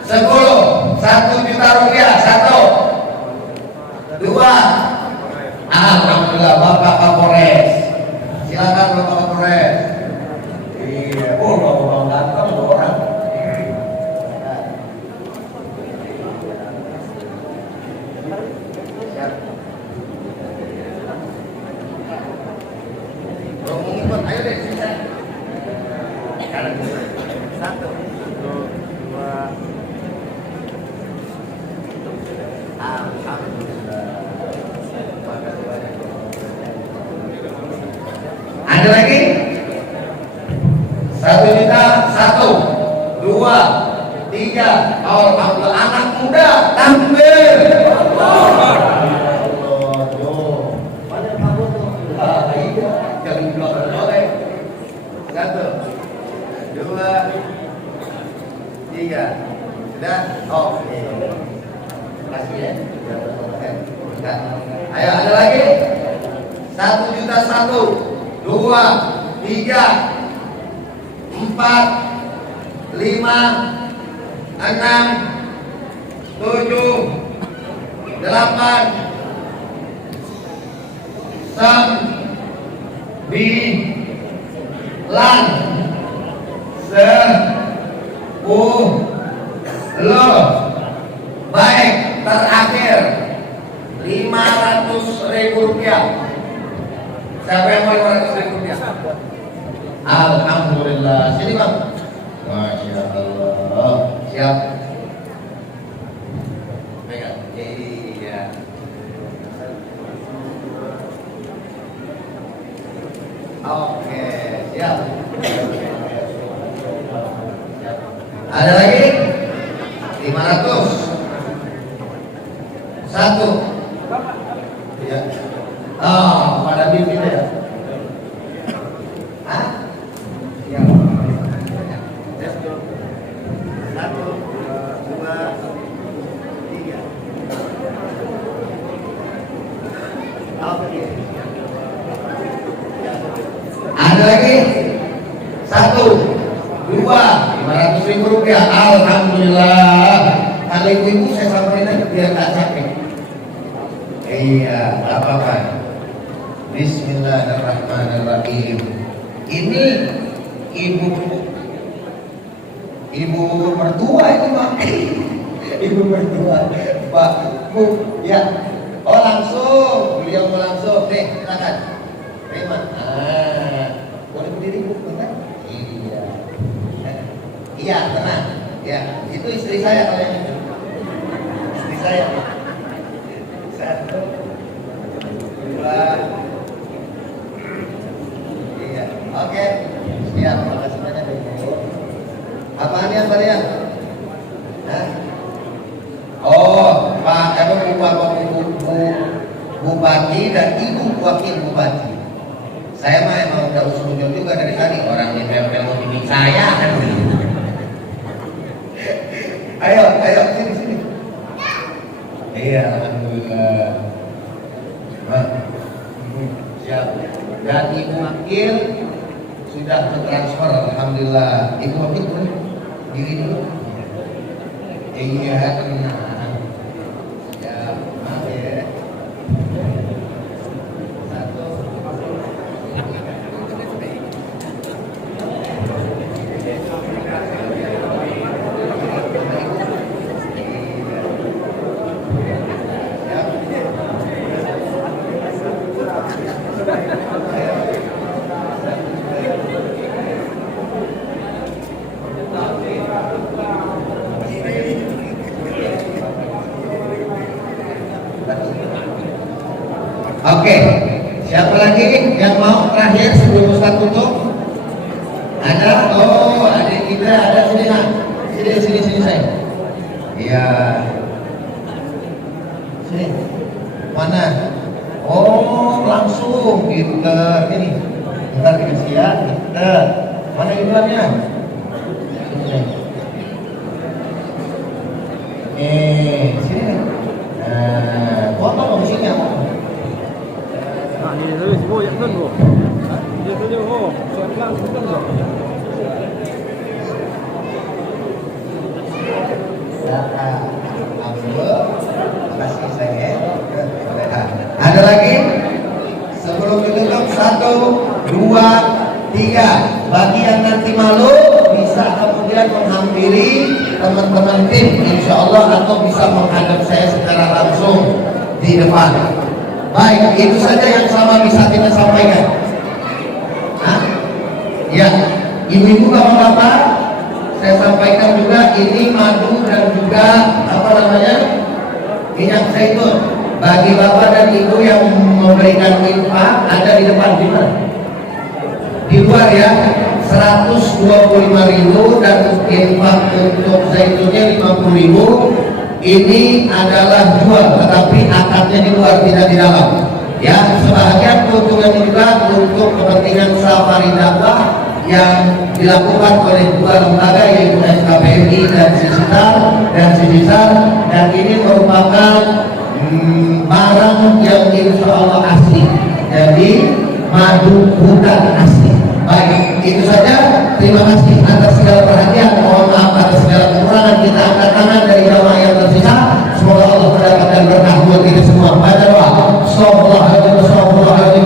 10, 1 juta rupiah, 1, 2. Alhamdulillah Bapak Kapolres. Silakan Bapak Kapolres. Iya, Bapak ganteng orang. Siap. Mau ngikut, ayo deh, sisa. 1, 2. Alhamdulillah. Ada lagi? 1 juta, 1, 2, 3. Alhamdulillah, anak muda, takbir. Allah, tuh. Mana kamu tuh? Iya, jangan belakang oleh. 1, 2, 3. Sudah? Oke. Kasih ya. Ayo, ada lagi? 1 juta, 1, 2, 3, 4, 5, 6, 7, 8, 9, 10. Baik, terakhir 500.000 rupiah. Siapa yang mau 500.000 rupiah? Alhamdulillah. Sini Bang. Masya Allah. Siap. Pegang. Iya. Oke, siap. Ada lagi? 500. 1. Ya. Oh, pada bimbing ya. Hah? Ya. Let's go. 1, 2, 3. Oke. Ada lagi? 1, 2, 500.000 rupiah. Alhamdulillah. Kalau ibu-ibu saya sampaikan aja biar nggak capek. Iya, nggak apa-apa. Bismillahirrahmanirrahim. Ini ibu mertua itu Pak. Ibu mertua Pak Bu ya. Oh langsung, beliau mau langsung. Nih, silakan. Terima. Boleh berdiri Bu, bentar? Iya. Iya, tenang. Ya, itu istri saya kalau yang itu. Istri saya. 1, 2. Iya, oke. Siap, makasih banyak Ibu. Apaan yang kalian? Hah? Oh, Pak, Bupati dan Ibu Wakil Bupati. Saya mah emang udah usul juga dari tadi. Orang di tempel mau bimbing saya kan. Ayo, sini. Iya, alhamdulillah. Siap. Dan Ibu Wakil sudah bertransfer, alhamdulillah. Ibu Wakil boleh diri dulu. Iya, tenang. Siap, maaf ya. 1. Oke, siapa lagi yang mau terakhir sebelum Ustaz tutup? Ada? Oh, adik kita ada sini nak. Sini saya. Iya. Sini. Mana? Oh, langsung pinter ini. Bentar dikasih ya. Pinter. Mana iklannya? Sini. Nah, foto dong sini. Nah, ini dulu, semua yang dulu. Ada lagi? Sebelum ditutup, 1, 2, 3. Bagi yang nanti malu bisa kemudian menghampiri teman-teman tim, insya Allah, atau bisa menghadap saya secara langsung di depan. Baik, itu saja yang sama bisa kita sampaikan. Hah? Ya, ibu-ibu, bapak-bapak, saya sampaikan juga ini madu dan juga apa namanya, minyak zaitun. Bagi bapak dan ibu yang memberikan infak, ada di depan, di mana? Di luar ya, 125.000 dan infak untuk zaitunnya 50.000. Ini adalah jual, tetapi akadnya di luar, tidak di dalam. Ya, sebahagian keuntungan juga untuk kepentingan safari dakwah yang dilakukan oleh dua lembaga, yaitu SKPMI dan Sisisar, dan ini merupakan barang yang insya Allah asli. Jadi madu bukan asli. Baik, itu saja. Terima kasih atas segala perhatian. Mohon maaf atas segala kekurangan. Kita angkat tangan dari jamaah yang tersisa. Semoga Allah mendapatkan berkah buat kita semua. Baca doa. Astagfirullahaladzim, astagfirullahaladzim,